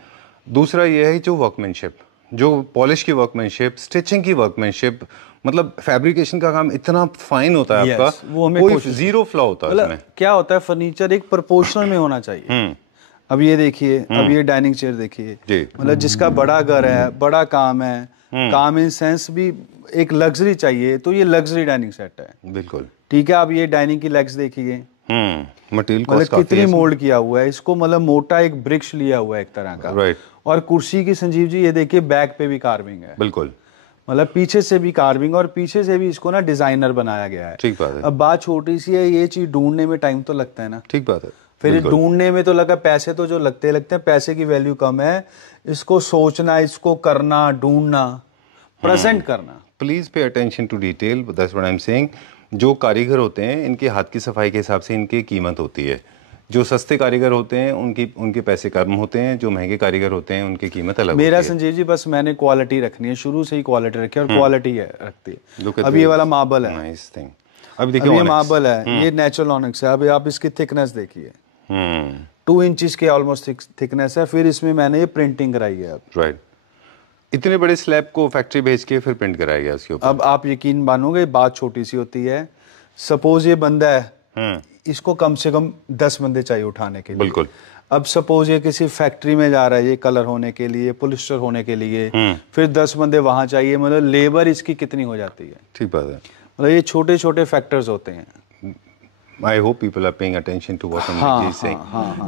दूसरा ये है जो वर्कमैनशिप, जो पॉलिश की वर्कमैनशिप, स्टिचिंग की वर्कमैनशिप, मतलब फैब्रिकेशन का काम इतना फाइन होता है आपका, वो हमें कोई जीरो फ्लॉ होता है उसमें। क्या होता है, फर्नीचर एक प्रोपोर्शनल में होना चाहिए। अब ये देखिए, अब ये डाइनिंग चेयर देखिए, मतलब जिसका बड़ा घर है, बड़ा काम है, काम इन सेंस भी एक लग्जरी चाहिए, तो ये लग्जरी डाइनिंग सेट है। बिल्कुल ठीक है। अब ये डाइनिंग की लेग्स देखिए, मटेरियल मतलब कितनी मोल्ड किया हुआ है इसको, मतलब मोटा एक ब्रिक्स लिया हुआ है एक तरह का। राइट। और कुर्सी की संजीव जी ये देखिए, बैक पे भी कार्विंग है, बिल्कुल, मतलब पीछे से भी कार्विंग, और पीछे से भी इसको ना डिजाइनर बनाया गया है। ठीक बात है। अब बात छोटी सी है, ये चीज ढूंढने में टाइम तो लगता है ना। ठीक बात है। फिर ढूंढने में तो लगा, पैसे तो जो लगते हैं, पैसे की वैल्यू कम है, इसको सोचना, इसको करना, ढूंढना, प्रेजेंट करना। Please pay attention to detail, that's what I am saying. जो कारीगर होते हैं इनके हाथ की सफाई के हिसाब से इनकी कीमत होती है। जो सस्ते कारीगर होते हैं उनके पैसे कम होते हैं, जो महंगे कारीगर होते हैं उनकी कीमत अलग होती है। मेरा संजीव जी बस मैंने क्वालिटी रखनी है, शुरू से ही क्वालिटी रखी है, और क्वालिटी है रखती है। अब ये वाला मार्बल है, नाइस थिंग। अब देखिए, ये मार्बल है, ये नेचुरल ऑनिक्स है। अब आप इसकी थिकनेस देखिए, 2 इंचेस के ऑलमोस्ट थिकनेस है। फिर इसमें मैंने ये प्रिंटिंग कराई है। अब राइट, इतने बड़े स्लैब को फैक्ट्री भेज के फिर प्रिंट कराया गया उसके ऊपर। अब आप यकीन मानोगे, बात छोटी सी होती है, सपोज ये बंदा है, इसको कम से कम 10 बंदे चाहिए उठाने के लिए। बिल्कुल। अब सपोज ये किसी फैक्ट्री में जा रहा है, ये कलर होने के लिए, पॉलिस्टर होने के लिए, फिर 10 बंदे वहां चाहिए, मतलब लेबर इसकी कितनी हो जाती है। ठीक बात है। मतलब ये छोटे छोटे फैक्टर्स होते हैं। I hope people are paying attention to what Amit is saying.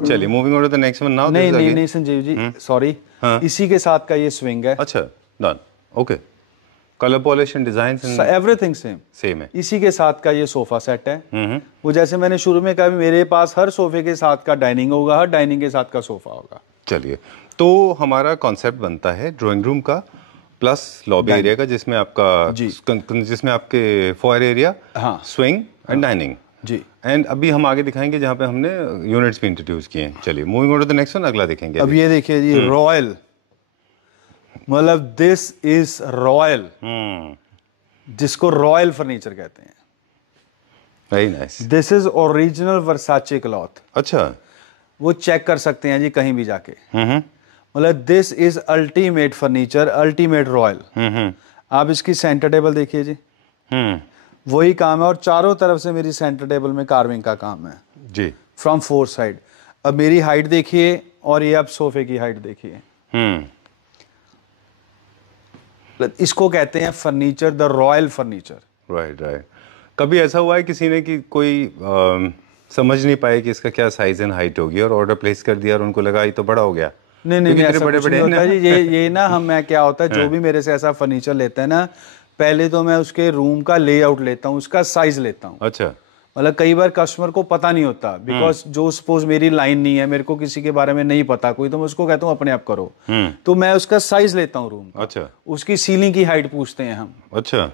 चलिए, moving on to the next one now. नहीं संजीव जी, सॉरी, इसी के साथ का ये स्विंग है। अच्छा, done, okay. Colour polish and design everything same है। इसी के साथ का ये सोफा सेट है। वो जैसे मैंने शुरू में कहा, मेरे पास हर सोफे के साथ का डाइनिंग होगा, हर डाइनिंग के साथ का सोफा होगा। चलिए, तो हमारा कॉन्सेप्ट बनता है ड्राइंग रूम का प्लस लॉबी एरिया का, जिसमें आपके foyer area, swing and dining जी। एंड अभी हम आगे दिखाएंगे जहाँ पे हमने यूनिट्स भी इंट्रोड्यूस किए हैं। चलिए, moving on to the next one, अगला देखेंगे। अब ये देखिए जी, रॉयल, मतलब दिस इज रॉयल, जिसको रॉयल फर्नीचर कहते हैं। Very nice. This is original Versace cloth. अच्छा, वो चेक कर सकते हैं जी कहीं भी जाके। मतलब this is ultimate furniture, ultimate royal. आप इसकी सेंटर टेबल देखिए जी, वही काम है, और चारों तरफ से मेरी सेंटर टेबल में कार्विंग का काम है जी, फ्रॉम 4 साइड। अब मेरी हाइट देखिए, और ये अब सोफे की हाइट देखिए। इसको कहते हैं furniture, the royal furniture. Right. कभी ऐसा हुआ है किसी ने कि कोई समझ नहीं पाए कि इसका क्या साइज एंड हाइट होगी, और ऑर्डर प्लेस कर दिया और उनको लगा ये तो बड़ा हो गया? नहीं, ऐसा बड़े बड़े होता है जी। ये ना, मैं क्या होता है, जो भी मेरे से ऐसा फर्नीचर लेता है ना, पहले तो मैं उसके रूम का लेआउट लेता हूँ, उसका साइज लेता हूँ। अच्छा। मतलब कई बार कस्टमर को पता नहीं होता, बिकॉज जो सपोज मेरी लाइन नहीं है, मेरे को किसी के बारे में नहीं पता कोई, तो मैं उसको कहता हूँ अपने आप करो। तो मैं उसका साइज लेता हूँ रूम का। अच्छा। उसकी सीलिंग की हाइट पूछते हैं हम। अच्छा,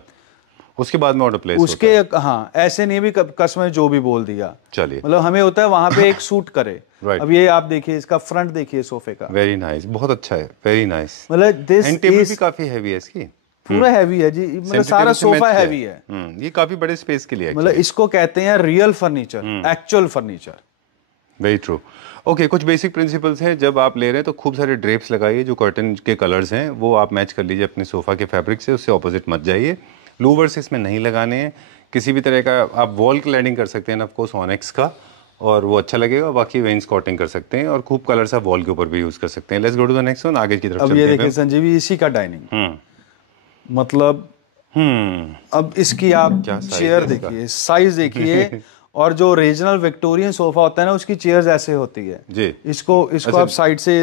उसके बाद में ऑर्डर प्लेस उसके होता है। हाँ, ऐसे नहीं भी कस्टमर जो भी बोल दिया। चलिए, मतलब हमें होता है वहां पे एक सूट करे। Right. अब ये आप देखिए, इसका फ्रंट देखिए सोफे का। वेरी नाइस, बहुत अच्छा है, वेरी नाइस। मतलब दिस टेबल भी काफी हैवी है इसकी, पूरा हैवी है जी, मतलब सारा सोफा हैवी है। ये काफी बड़े स्पेस के लिए, मतलब इसको कहते हैं real furniture, actual furniture. Very true. Okay, कुछ बेसिक प्रिंसिपल्स हैं। जब आप ले रहे हैं तो खूब सारे ड्रेप्स लगाइए, जो कर्टन के कलर्स हैं वो आप मैच कर लीजिए अपने सोफा के फैब्रिक से, उससे ऑपोजिट मत जाइए। लूवर्स इसमें नहीं लगाने हैं किसी भी तरह का। आप वॉल क्लैडिंग कर सकते हैं ऑफकोर्स ऑनेक्स का, और वो अच्छा लगेगा। बाकी वेइंस्कॉटिंग कर सकते हैं, और खूब कलर्स आप वॉल के ऊपर भी यूज कर सकते हैं। Let's go to the next one, आगे की तरफ अब ये देखिए संजीव, इसी का डाइनिंग, मतलब अब इसकी आप चेयर देखिए, साइज देखिए, और जो ओरिजिनल विक्टोरियन सोफा होता है ना, उसकी चेयर्स ऐसे होती है जी। इसको आप साइड से,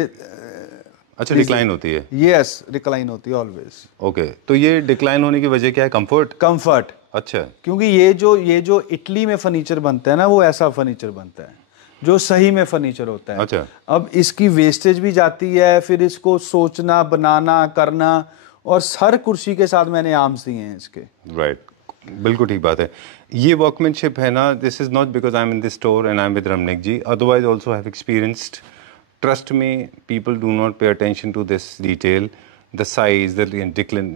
अच्छा, डिक्लाइन होती है। यस, डिक्लाइन होती है ऑलवेज। ओके, तो ये डिक्लाइन होने की वजह क्या है? कंफर्ट। अच्छा, क्योंकि ये जो इटली में फर्नीचर बनता है ना, वो ऐसा फर्नीचर बनता है जो सही में फर्नीचर होता है। अच्छा। अब इसकी वेस्टेज भी जाती है, फिर इसको सोचना, बनाना, करना, और हर कुर्सी के साथ मैंने आर्म्स दिए हैं इसके। राइट, बिल्कुल ठीक बात है। ये वर्कमैनशिप है ना, this is not because I am in this store and I am with Ramnik ji, otherwise also have experienced. Trust me, people do not pay attention to this detail. the size, the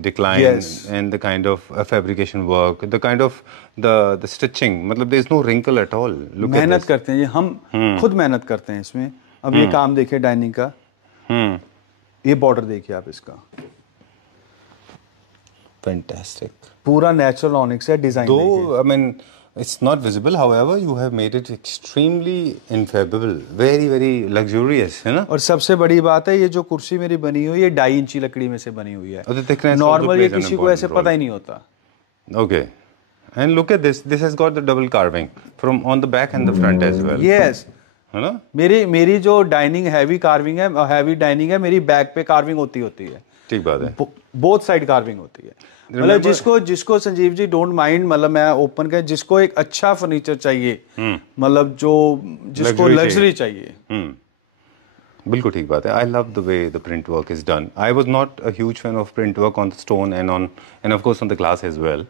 decline, Yes. and the kind of fabrication work, the kind of the stitching. मतलब there is no wrinkle at all. Look at मेहनत this. करते हैं ये, हम खुद मेहनत करते हैं इसमें। अब ये काम देखिए डाइनिंग का, ये बॉर्डर देखिए आप इसका, Fantastic. पूरा नेचुरल ऑनिक्स है design. Though I mean it's not visible, however you have made it extremely infallible, very very luxurious, है ना? और सबसे बड़ी बात है, ये जो कुर्सी मेरी बनी हुई है 2.5 इंची लकड़ी में से बनी हुई है। और the thickness also नॉर्मल ये plays an किसी को important ऐसे role. पता ही नहीं होता। Okay. And look at this. This has got the double carving from on the back and the front as well. Yes, है ना? मेरी जो डाइनिंग हैवी कार्विंग है, हैवी डाइनिंग है, मेरी बैक पे कार्विंग होती है, ठीक बात है। बोथ साइड कार्विंग होती है। मतलब जिसको संजीव जी डोंट माइंड, मतलब मैं ओपन कर, जिसको एक अच्छा फर्नीचर चाहिए, मतलब जिसको लग्जरी चाहिए। बिल्कुल ठीक बात है। I love the way the print work is done. I was not a huge fan of print work on the stone and of course on the glass as well,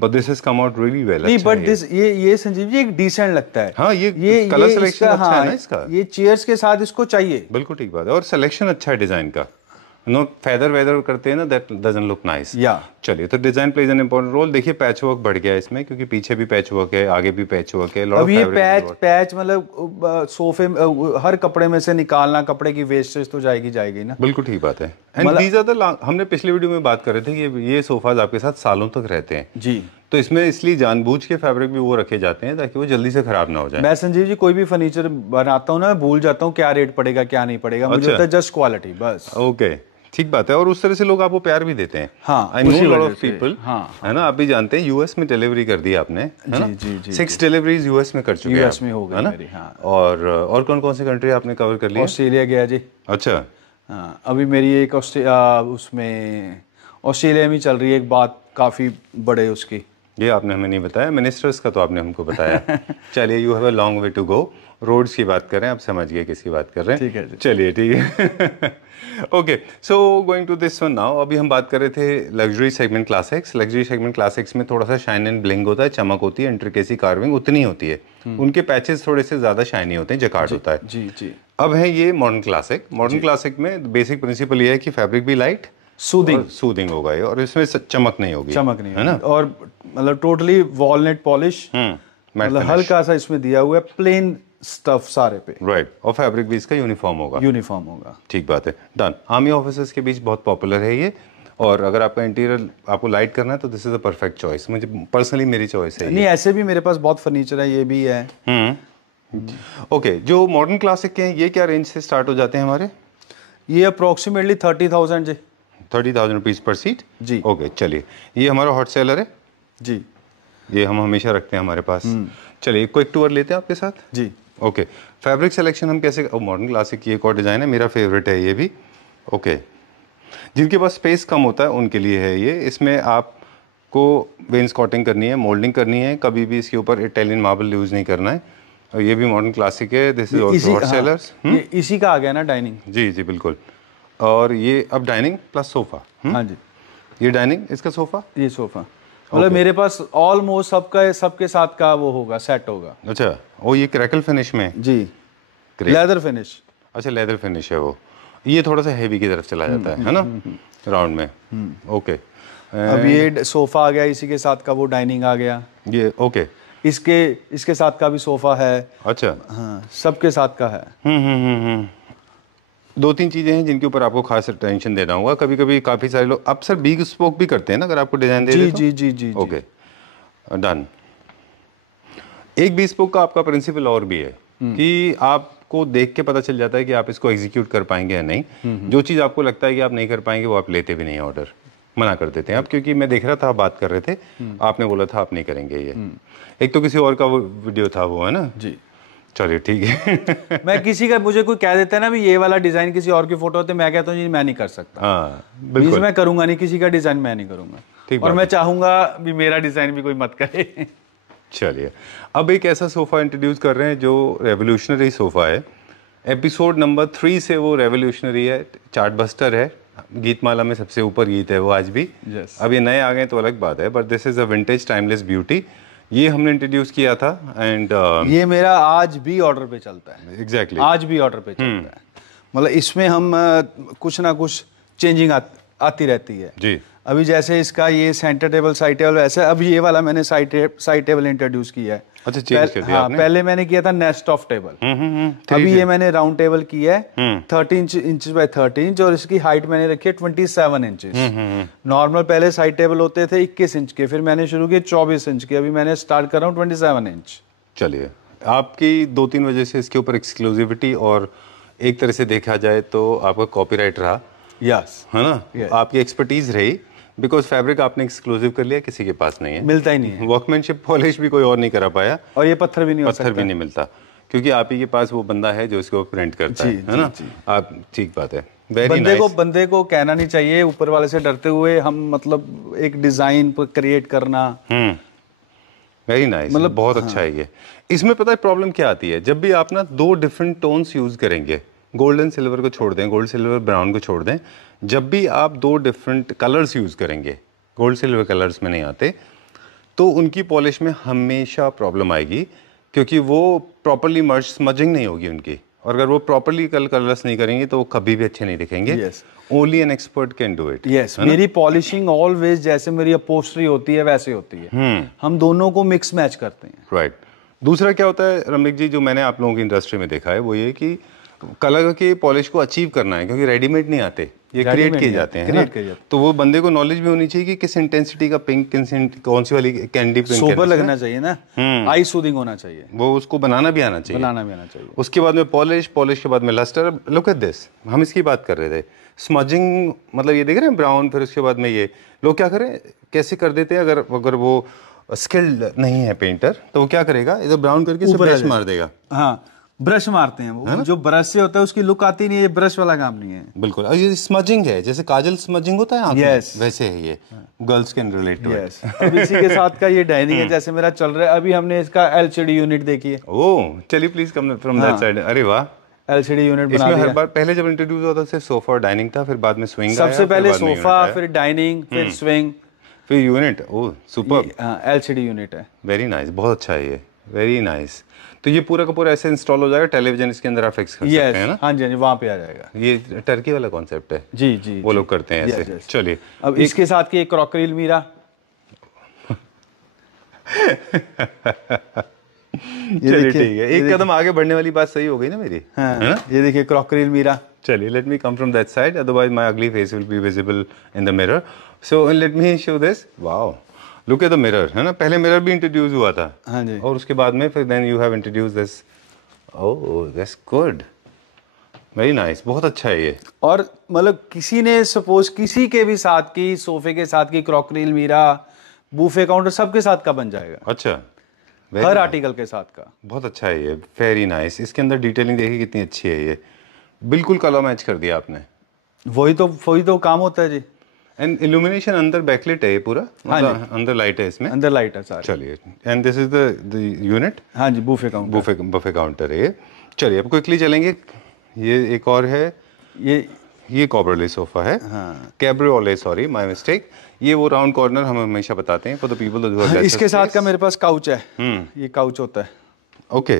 but this has come out really well. नहीं, but this ये संजीव जी एक decent लगता है। हाँ, ये colour selection अच्छा है ना इसका। ये चेयर्स के साथ इसको चाहिए। बिल्कुल ठीक बात है, और सिलेक्शन अच्छा है डिजाइन का। नो फेदर वेदर करते हैं ना, दैट डजंट लुक नाइस। या चलिए, तो design plays an important role. देखिए पैच वर्क बढ़ गया है इसमें, क्योंकि पीछे भी पैच वर्क है, आगे भी पैच वर्क है। अब ये पैच मतलब सोफे हर कपड़े में से निकालना, कपड़े की वेस्टेज तो जाएगी ना। बिल्कुल ठीक बात है। एंड दीज आर द, हमने पिछले वीडियो में बात कर रहे थे कि ये सोफाज आपके साथ सालों तक रहते हैं जी। तो इसमें इसलिए जानबूझ के फैब्रिक भी वो रखे जाते हैं ताकि वो जल्दी से खराब ना हो जाए। मैं संजीव जी कोई भी फर्नीचर बनाता हूँ ना, मैं भूल जाता हूँ क्या रेट पड़ेगा क्या नहीं पड़ेगा। मुझे होता है जस्ट क्वालिटी बस। ओके, ठीक बात है। और उस तरह से लोग आपको प्यार भी देते हैं। हाँ, I know lot of people, है ना? आप भी जानते हैं यूएस में डिलीवरी कर दी आपने, है ना? जी 6 डिलीवरीज यूएस में कर चुके हैं। यूएस में हो गई मेरी, हाँ। और कौन कौन सी कंट्री आपने कवर कर ली? ऑस्ट्रेलिया गया जी। अच्छा, हाँ, अभी मेरी एक उसमें ऑस्ट्रेलिया में चल रही है एक बात, काफी बड़े उसकी। ये आपने हमें नहीं बताया, मिनिस्टर्स का तो आपने हमको बताया। चलिए, you have a long way to go. Roads की बात कर रहे हैं, आप समझ गए किसकी बात कर रहे हैं। ठीक है जी। चलिए, ठीक है। Okay, so going to this one now. अभी हम बात कर रहे थे luxury segment classics. Luxury segment classics में थोड़ा सा शाइन एंड ब्लिंग होता है, चमक होती है, इंट्रिकेसी कार्विंग उतनी होती है। उनके पैचेस थोड़े से ज्यादा शाइनी होते हैं, जकार्ड होता है। जी जी। अब है ये मॉडर्न क्लासिक। मॉडर्न क्लासिक में बेसिक प्रिंसिपल ये है कि फैब्रिक भी लाइट, सूदिंग होगा ये, और इसमें चमक नहीं होगी, है ना? और मतलब टोटली वॉलनट पॉलिश, मतलब हल्का सा इसमें दिया हुआ है, प्लेन स्टफ सारे पे, राइट। और फैब्रिक भी इसका यूनिफॉर्म होगा। ठीक बात है, डन। आर्मी ऑफिसर्स के बीच बहुत पॉपुलर है ये, और अगर आपका इंटीरियर आपको लाइट करना है तो this is the perfect choice. मुझे पर्सनली मेरी चॉइस है। नहीं, ऐसे भी मेरे पास बहुत फर्नीचर है, ये भी है। ओके, जो मॉडर्न क्लासिक के हैं ये क्या रेंज से स्टार्ट हो जाते हैं हमारे? ये अप्रोक्सीमेटली 30,000 जी। 30,000 रुपीज पर सीट जी। ओके, चलिए, ये हमारा हॉट सेलर है जी, ये हम हमेशा रखते हैं हमारे पास। चलिए, क्विक टूर लेते हैं आपके साथ जी। ओके, फैब्रिक सिलेक्शन हम कैसे? मॉडर्न क्लासिक की एक और डिज़ाइन है, मेरा फेवरेट है ये भी। ओके, जिनके पास स्पेस कम होता है उनके लिए है ये। इसमें आपको वेन्स्कॉटिंग करनी है, मोल्डिंग करनी है, कभी भी इसके ऊपर इटालियन मार्बल यूज़ नहीं करना है। और ये भी मॉडर्न क्लासिक है। This is also hot sellers. ये इसी का आ गया ना डाइनिंग? जी जी बिल्कुल। और ये अब डाइनिंग प्लस सोफा। हाँ जी, ये डाइनिंग, इसका सोफा, ये सोफा, मतलब मेरे पास ऑलमोस्ट सबके साथ का वो होगा, सेट होगा। अच्छा, वो ये क्रैकल फिनिश में जी, लेदर फिनिश। अच्छा, लेदर फिनिश है वो। ये थोड़ा सा हेवी की तरफ चला जाता है ना राउंड में। ओके, अब ये सोफा आ गया, इसी के साथ का वो डाइनिंग आ गया ये। ओके, इसके साथ का भी सोफा है। अच्छा, हाँ, सबके साथ का है। 2-3 चीजें हैं जिनके ऊपर आपको खास अटेंशन देना होगा। कभी कभी काफी सारे लोग अब सर बिग स्पोक भी करते हैं ना, अगर आपको डिजाइन दे जी, दे तो। जी जी जी। Okay, done. एक बिग स्पोक का आपका प्रिंसिपल और भी है कि आपको देख के पता चल जाता है कि आप इसको एग्जीक्यूट कर पाएंगे या नहीं। जो चीज़ आपको लगता है कि आप नहीं कर पाएंगे वो आप लेते भी नहीं, ऑर्डर मना कर देते हैं आप। क्योंकि मैं देख रहा था, आप बात कर रहे थे, आपने बोला था आप नहीं करेंगे ये। एक तो किसी और का वो वीडियो था वो, है ना जी? चलिए, ठीक है। मैं किसी का, मुझे कोई कह देता है ना भी ये वाला डिजाइन किसी और की फोटो होती है, मैं कहता हूँ जी मैं नहीं कर सकता। हाँ बिल्कुल, मैं करूंगा नहीं, किसी का डिजाइन मैं नहीं करूंगा, और मैं चाहूंगा भी मेरा डिजाइन भी कोई मत करे। चलिए, अब एक ऐसा सोफा इंट्रोड्यूस कर रहे हैं जो रेवोल्यूशनरी सोफा है। एपिसोड नंबर 3 से वो रेवोल्यूशनरी है, चार्ट बस्टर है, गीतमाला में सबसे ऊपर गीत है वो आज भी। अब ये नए आ गए तो अलग बात है, but this is a vintage timeless beauty. ये हमने इंट्रोड्यूस किया था एंड ये मेरा आज भी ऑर्डर पे चलता है। एग्जैक्टली, आज भी ऑर्डर पे चलता है। मतलब इसमें हम कुछ ना कुछ चेंजिंग आती रहती है जी। अभी जैसे इसका ये सेंटर टेबल साइड टेबल वैसे अब ये वाला मैंने साइड टेबल इंट्रोड्यूस किया है। अच्छा, चेंज कर दिया हाँ, आपने। पहले मैंने किया था नेस्ट ऑफ टेबल, अभी ये मैंने राउंड टेबल किया है 13 इंच बाय 13 इंच और इसकी हाइट मैंने रखी है 27 इंचेस। नॉर्मल पहले साइड टेबल होते थे 21 इंच के, फिर मैंने शुरू किया 24 इंच के, अभी मैंने स्टार्ट कर रहा हूँ 27 इंच। चलिए, आपकी 2-3 वजह से इसके ऊपर एक्सक्लूसिविटी और एक तरह से देखा जाए तो आपका कॉपीराइट रहा, यस, है ना, आपकी एक्सपर्टीज रही, बिकॉज फैब्रिक आपने एक्सक्लूसिव कर लिया, किसी के पास नहीं है, मिलता ही नहीं है। वर्कमैनशिप पॉलिश भी कोई और नहीं करा पाया, और ये पत्थर भी नहीं हो सकता, पत्थर भी नहीं मिलता, क्योंकि आप ही के पास वो बंदा है जो इसको प्रिंट करता है ना। आप, ठीक बात है। बंदे को कहना नहीं चाहिए ऊपर वाले से डरते हुए हम मतलब एक डिजाइन क्रिएट करना। वेरी नाइस, मतलब बहुत अच्छा है ये। इसमें पता है प्रॉब्लम क्या आती है, जब भी आप ना 2 डिफरेंट टोन्स यूज करेंगे, गोल्डन सिल्वर को छोड़ दें, गोल्ड सिल्वर ब्राउन को छोड़ दें, जब भी आप 2 डिफरेंट कलर्स यूज करेंगे, गोल्ड सिल्वर कलर्स में नहीं आते, तो उनकी पॉलिश में हमेशा प्रॉब्लम आएगी, क्योंकि वो प्रॉपरली मर्ज स्मजिंग नहीं होगी उनकी, और अगर वो प्रॉपरली कलर्स नहीं करेंगे तो वो कभी भी अच्छे नहीं दिखेंगे। Only an expert can do it. Yes, मेरी पॉलिशिंग ऑलवेज जैसे मेरी अपहोस्ट्री होती है वैसे होती है, हम दोनों को मिक्स मैच करते हैं। राइट। दूसरा क्या होता है रमनिक जी, जो मैंने आप लोगों की इंडस्ट्री में देखा है, वो ये कि कलर के पॉलिश को अचीव करना है, क्योंकि रेडीमेड नहीं आते, ये क्रिएट किए जाते हैं ना, तो वो बंदे को नॉलेज भी होनी चाहिए कि किस इंटेंसिटी का पिंक, कौन सी वाली कैंडी पिंक, सोबर लगना चाहिए ना, आई सूदिंग होना चाहिए, वो उसको बनाना भी आना चाहिए, उसके बाद में पॉलिश के बाद में लस्टर। लुक एट दिस, हम इसकी बात कर रहे थे, स्मजिंग, मतलब ये देख रहे हैं ब्राउन, फिर उसके बाद में ये लोग क्या करें, कैसे कर देते हैं, अगर वो स्किल्ड नहीं है पेंटर तो वो क्या करेगा, इधर ब्राउन करके इसे ब्रश मार देगा। हाँ, ब्रश मारते हैं वो, जो ब्रश से होता है उसकी लुक आती नहीं है, ये ब्रश वाला काम नहीं है। बिल्कुल, और ये स्मजिंग है, जैसे काजल स्मजिंग होता है आंखों में, वैसे है ये, girls can relate to it. अब इसी के साथ का ये डाइनिंग है जैसे मेरा चल रहा है, अभी हमने इसका एलसीडी यूनिट देखी है। ओह, चलिए please come from that side. अरे वाह, एलसीडी यूनिट बना दिया। हर बार पहले जब इंट्रोड्यूस होता था सोफा और डाइनिंग था, फिर बाद में स्विंग आया, सबसे पहले सोफा, फिर डाइनिंग, फिर स्विंग, फिर यूनिट। ओह सुपर, एलसीडी यूनिट है। वेरी नाइस, बहुत अच्छा है ये, वेरी नाइस। तो ये पूरा का पूरा ऐसे इंस्टॉल हो जाएगा, टेलीविजन इसके अंदर आप फिक्स कर सकते हैं ना। हाँ जी, वहाँ पे आ जाएगा। ये टर्की वाला कॉन्सेप्ट है। जी जी, वो लोग करते हैं ऐसे। चलिए, अब इसके साथ की एक क्रॉकरी अलमीरा चलिए ठीक है, एक कदम आगे बढ़ने वाली बात सही हो गई ना मेरी, है ना। ये देखिए क्रॉकरी अलमीरा। चलिए, let me come from that side, otherwise my ugly face will be visible in the mirror. So let me show this. Wow, look at the mirror, है ना। पहले मिरर भी इंट्रोड्यूस हुआ था, हाँ जी, और उसके बाद में फिर then you have introduce this. Oh that's good, very nice, बहुत अच्छा है ये। और मतलब किसी ने सपोज किसी के भी साथ की, सोफे के साथ की क्रॉकरी अलमीरा, बूफे काउंटर, सबके साथ का बन जाएगा। अच्छा, हर आर्टिकल के साथ का। बहुत अच्छा है ये, वेरी नाइस। इसके अंदर डिटेलिंग देखिए कितनी अच्छी है, ये बिल्कुल कलर मैच कर दिया आपने। वही तो काम होता है जी। एंड इल्यूमिनेशन अंदर बैकलाइट है ये पूरा, मतलब अंदर लाइट है इसमें, अंदर लाइट है सारी। चलिए, and this is the unit. हाँ जी, बूफे काउंटर, बफे काउंटर है ये। चलिए अब क्विकली चलेंगे। ये एक और है, ये कॉब्रेले सोफा है, कैब्रियोले, सॉरी माय मिस्टेक। ये वो राउंड कॉर्नर हम हमेशा बताते हैं फॉर द पीपल। इसके साथ का मेरे पास काउच है, ये काउच होता है। ओके,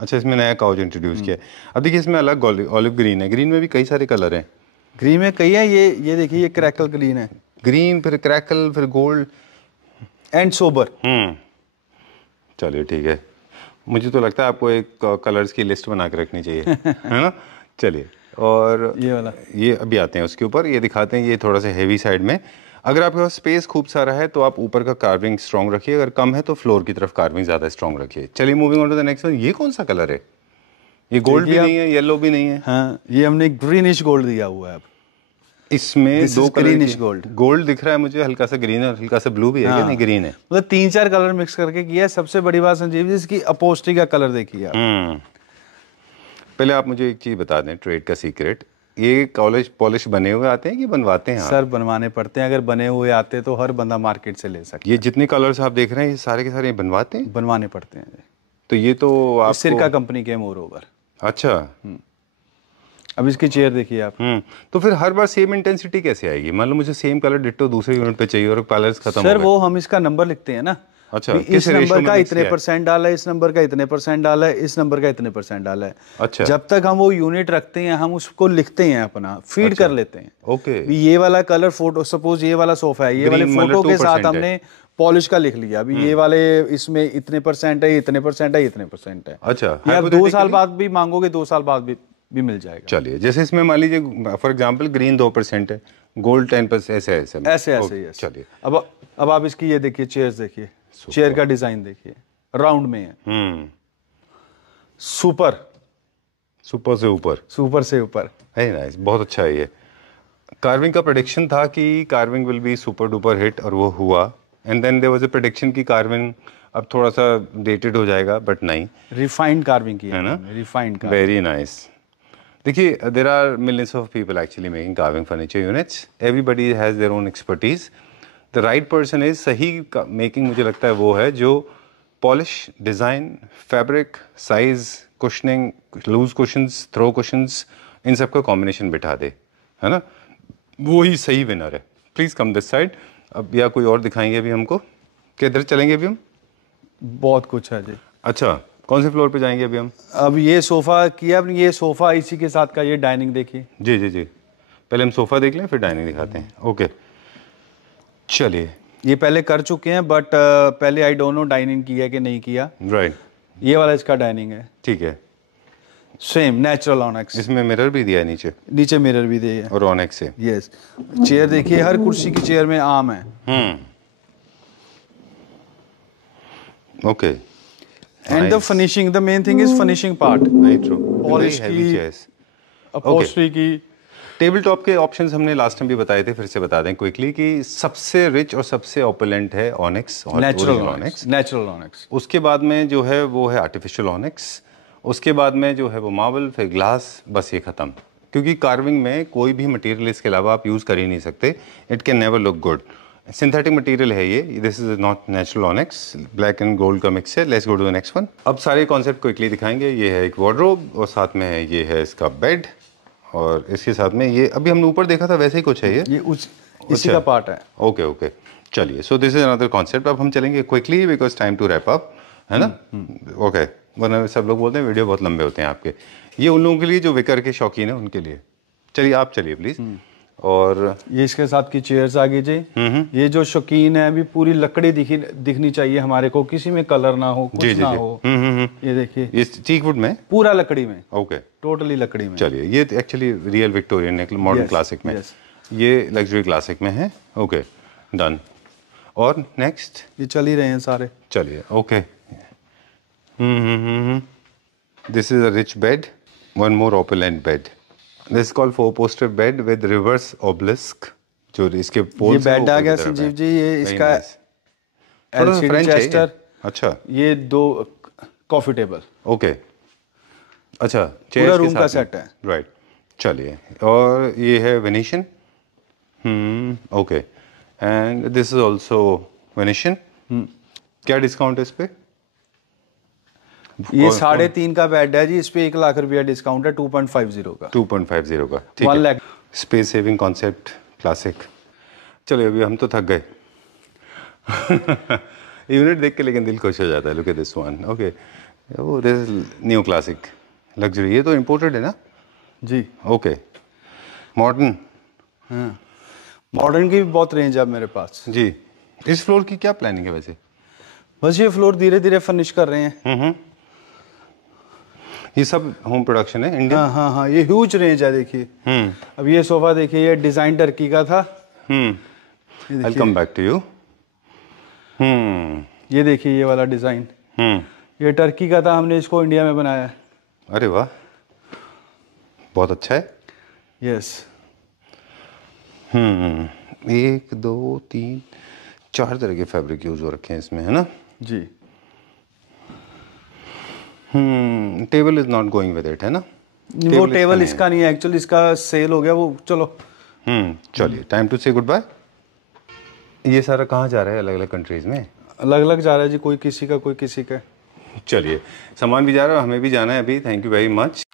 अच्छा, इसमें नया काउच इंट्रोड्यूस किया है। अब देखिए इसमें अलग ऑलिव ग्रीन है, ग्रीन में भी कई सारे कलर हैं। ग्रीन में कई है, ये देखिए, ये क्रैकल ग्रीन है, ग्रीन, फिर क्रैकल, फिर गोल्ड एंड सोबर। चलिए ठीक है, मुझे तो लगता है आपको एक कलर्स की लिस्ट बना के रखनी चाहिए है ना। चलिए, और ये वाला, ये अभी आते हैं उसके ऊपर, ये दिखाते हैं। ये थोड़ा सा हेवी साइड में, अगर आपके पास स्पेस खूब सारा है तो आप ऊपर का कार्विंग स्ट्रॉन्ग रखिए, अगर कम है तो फ्लोर की तरफ कार्विंग ज़्यादा स्ट्रॉन्ग रखिए। चलिए, moving on to the next one. ये कौन सा कलर है? ये गोल्ड भी नहीं है, येलो भी नहीं है। हाँ, ये हमने ग्रीनिश गोल्ड दिया हुआ है। अब इसमें दो ग्रीनिश गोल्ड दिख रहा है मुझे, हल्का सा ग्रीन और हल्का सा ब्लू भी है। हाँ, नहीं ग्रीन है, मतलब 3-4 कलर मिक्स करके किया है। सबसे बड़ी बात संजीव जी, इसकी अपहोस्ट्री का कलर देखिए आप। पहले आप मुझे एक चीज बता दें, ट्रेड का सीक्रेट, ये पॉलिश बने हुए आते हैं कि बनवाते हैं? सर बनवाने पड़ते हैं, अगर बने हुए आते तो हर बंदा मार्केट से ले सकता है। ये जितने कलर्स आप देख रहे हैं ये सारे के सारे बनवाते हैं? बनवाने पड़ते हैं। तो ये तो आप सिरका कंपनी के मोर ओवर। अच्छा, अब इसकी चेयर देखिए आप। तो फिर हर बार सेम इंटेंसिटी कैसे आएगी? मान लो मुझे सेम कलर डिट्टो दूसरे यूनिट पे चाहिए और कलर्स खत्म हो गए। सर वो हम इसका नंबर लिखते हैं ना, अच्छा, भी किस इस ratio नंबर में का mix इतने किया है? परसेंट डाला है, इस नंबर का इतने परसेंट डाला है, इस नंबर का इतने परसेंट डाला है। अच्छा। जब तक हम वो यूनिट रखते हैं हम उसको लिखते हैं, अपना फीड अच्छा। कर लेते हैं। ओके। भी ये वाला कलर फोटो, सपोज ये वाला सोफा है, ये वाले Green मतलब फोटो के साथ 2% है। हमने पॉलिश का लिख लिया, अभी ये वाले इसमें इतने परसेंट है, इतने परसेंट है, इतने परसेंट है। अच्छा, ये आप 2 साल hypothetically? बाद भी मांगोगे, 2 साल बाद भी मिल जाएगा। चलिए, जैसे इसमें मान लीजिए फॉर एग्जांपल ग्रीन 2% है, गोल्ड 10%, ऐसे ऐसे ऐसे ऐसे ओके, yes। चलिए। अब आप इसकी ये देखिए, चेयर्स देखिए, चेयर का डिजाइन देखिए, राउंड में है, सुपर सुपर से ऊपर, सुपर से ऊपर। है नाइस, बहुत अच्छा है ये। कार्विंग का प्रेडिक्शन था कि carving will be super duper hit, और वो हुआ। And then there was a prediction कि कार्विंग अब थोड़ा सा डेटेड हो जाएगा, बट नहीं, रिफाइंड कार्विंग की है ना? Refined carving. Very nice. देखिए, there are millions of people actually making carving furniture units, everybody has their own expertise. The right person is, सही मेकिंग मुझे लगता है वो है जो polish, design, fabric, size, cushioning, loose cushions, throw cushions, इन सब का कॉम्बिनेशन बिठा दे, है ना? वो ही सही विनर है। Please come this side. अब या कोई और दिखाएंगे अभी हमको, किधर चलेंगे अभी हम? बहुत कुछ है जी। अच्छा, कौन से फ्लोर पे जाएंगे अभी हम? अब ये सोफा किया आपने, ये सोफा इसी के साथ का ये डाइनिंग देखिए। जी जी जी, पहले हम सोफ़ा देख लें फिर डाइनिंग दिखाते हैं। ओके, चलिए। ये पहले कर चुके हैं, बट पहले आई डोंट नो डाइनिंग किया कि नहीं किया। राइट, ये वाला इसका डाइनिंग है, ठीक है। सेम नेचुरल ऑनेक्स, इसमें मिरर भी दिया है नीचे, नीचे मिरर भी दिए है। और ऑनेक्स से। यस, चेयर देखिए, हर कुर्सी की चेयर में आम है। Okay, and the finishing, the main thing is finishing part, very true. Polish की, अपहोल्स्ट्री की। टेबल टॉप के ऑप्शंस हमने लास्ट टाइम भी बताए थे, फिर से बता दें क्विकली कि सबसे रिच और सबसे ओपुलेंट है onyx, natural onyx, natural onyx. उसके बाद में जो है वो है आर्टिफिशियल ऑनेक्स, उसके बाद में जो है वो मार्बल, फिर ग्लास, बस ये ख़त्म। क्योंकि कार्विंग में कोई भी मटेरियल इसके अलावा आप यूज़ कर ही नहीं सकते, it can never look good. Synthetic material है ये, this is not natural onyx, black and gold का मिक्स है। Let's go to the next one. अब सारे कॉन्सेप्ट क्विकली दिखाएंगे। ये है एक वार्डरोब, और साथ में है ये है इसका बेड, और इसके साथ में ये अभी हमने ऊपर देखा था वैसे ही कुछ है ये इसी का पार्ट है। ओके ओके, चलिए। So this is another concept. अब हम चलेंगे quickly because time to wrap up, है ना? ओके, वरना सब लोग बोलते हैं वीडियो बहुत लंबे होते हैं आपके। ये उन लोगों के लिए जो विकर के शौकीन है उनके लिए। चलिए आप चलिए प्लीज। और ये इसके साथ की चेयर्स आ गई जी। ये जो शौकीन है, अभी पूरी लकड़ी दिखनी चाहिए हमारे को, किसी में कलर ना हो, कुछ ना हो। ये देखिए, ये टीक वुड में, पूरा लकड़ी में। ओके, टोटली लकड़ी में। चलिए। ये एक्चुअली रियल विक्टोरियन है, मॉडर्न क्लासिक में। ये लग्जरी क्लासिक में है। Okay, done. और नेक्स्ट, ये चल ही रहे हैं सारे। चलिए, okay. This is a rich bed, one more opulent bed. This is called 4-poster bed with reverse obelisk. जो इसके पोल, ये बेड आ गया संजीव जी, ये इसका एलसीडी चेस्टर। अच्छा, ये 2 कॉफी टेबल। ओके, अच्छा, पूरा रूम का सेट है। राइट, चलिए। और ये है Venetian. Okay, and this is also Venetian. क्या डिस्काउंट है इस पे? ये 3.5 का बेड है जी, इस पे 1 लाख रुपया डिस्काउंट है, 2.50 का। 2.50 का, ठीक 1 है। Lakh. Space saving concept, classic. चलिए, अभी हम तो थक गए यूनिट देख के, लेकिन दिल खुश हो जाता है। Look at this one. Okay, वो दिस न्यू क्लासिक लग्जरी। ये तो इम्पोर्टेड है ना जी? Okay, modern. हाँ, मॉडर्न की भी बहुत रेंज है मेरे पास जी। इस फ्लोर की क्या प्लानिंग है वैसे? बस ये फ्लोर धीरे धीरे फर्निश कर रहे हैं। ये सब होम प्रोडक्शन है इंडियन? हाँ हाँ, ये ह्यूज रेंज है देखिए। अब ये सोफा देखिए, ये डिजाइन टर्की का था। I'll come back to you. ये देखिए, ये वाला डिजाइन ये टर्की का था, हमने इसको इंडिया में बनाया है। अरे वाह, बहुत अच्छा है। यस। 1 2 3 4 तरह के फैब्रिक यूज हो रखे हैं इसमें, है ना? जी। Table is not going with it, है ना? वो टेबल इसका नहीं है एक्चुअली, इसका सेल हो गया वो। चलो चलिए, टाइम टू से गुड बाय। ये सारा कहाँ जा रहा है? अलग अलग कंट्रीज में अलग अलग जा रहा है जी, कोई किसी का, कोई किसी का। चलिए, सामान भी जा रहा है, हमें भी जाना है अभी। Thank you very much.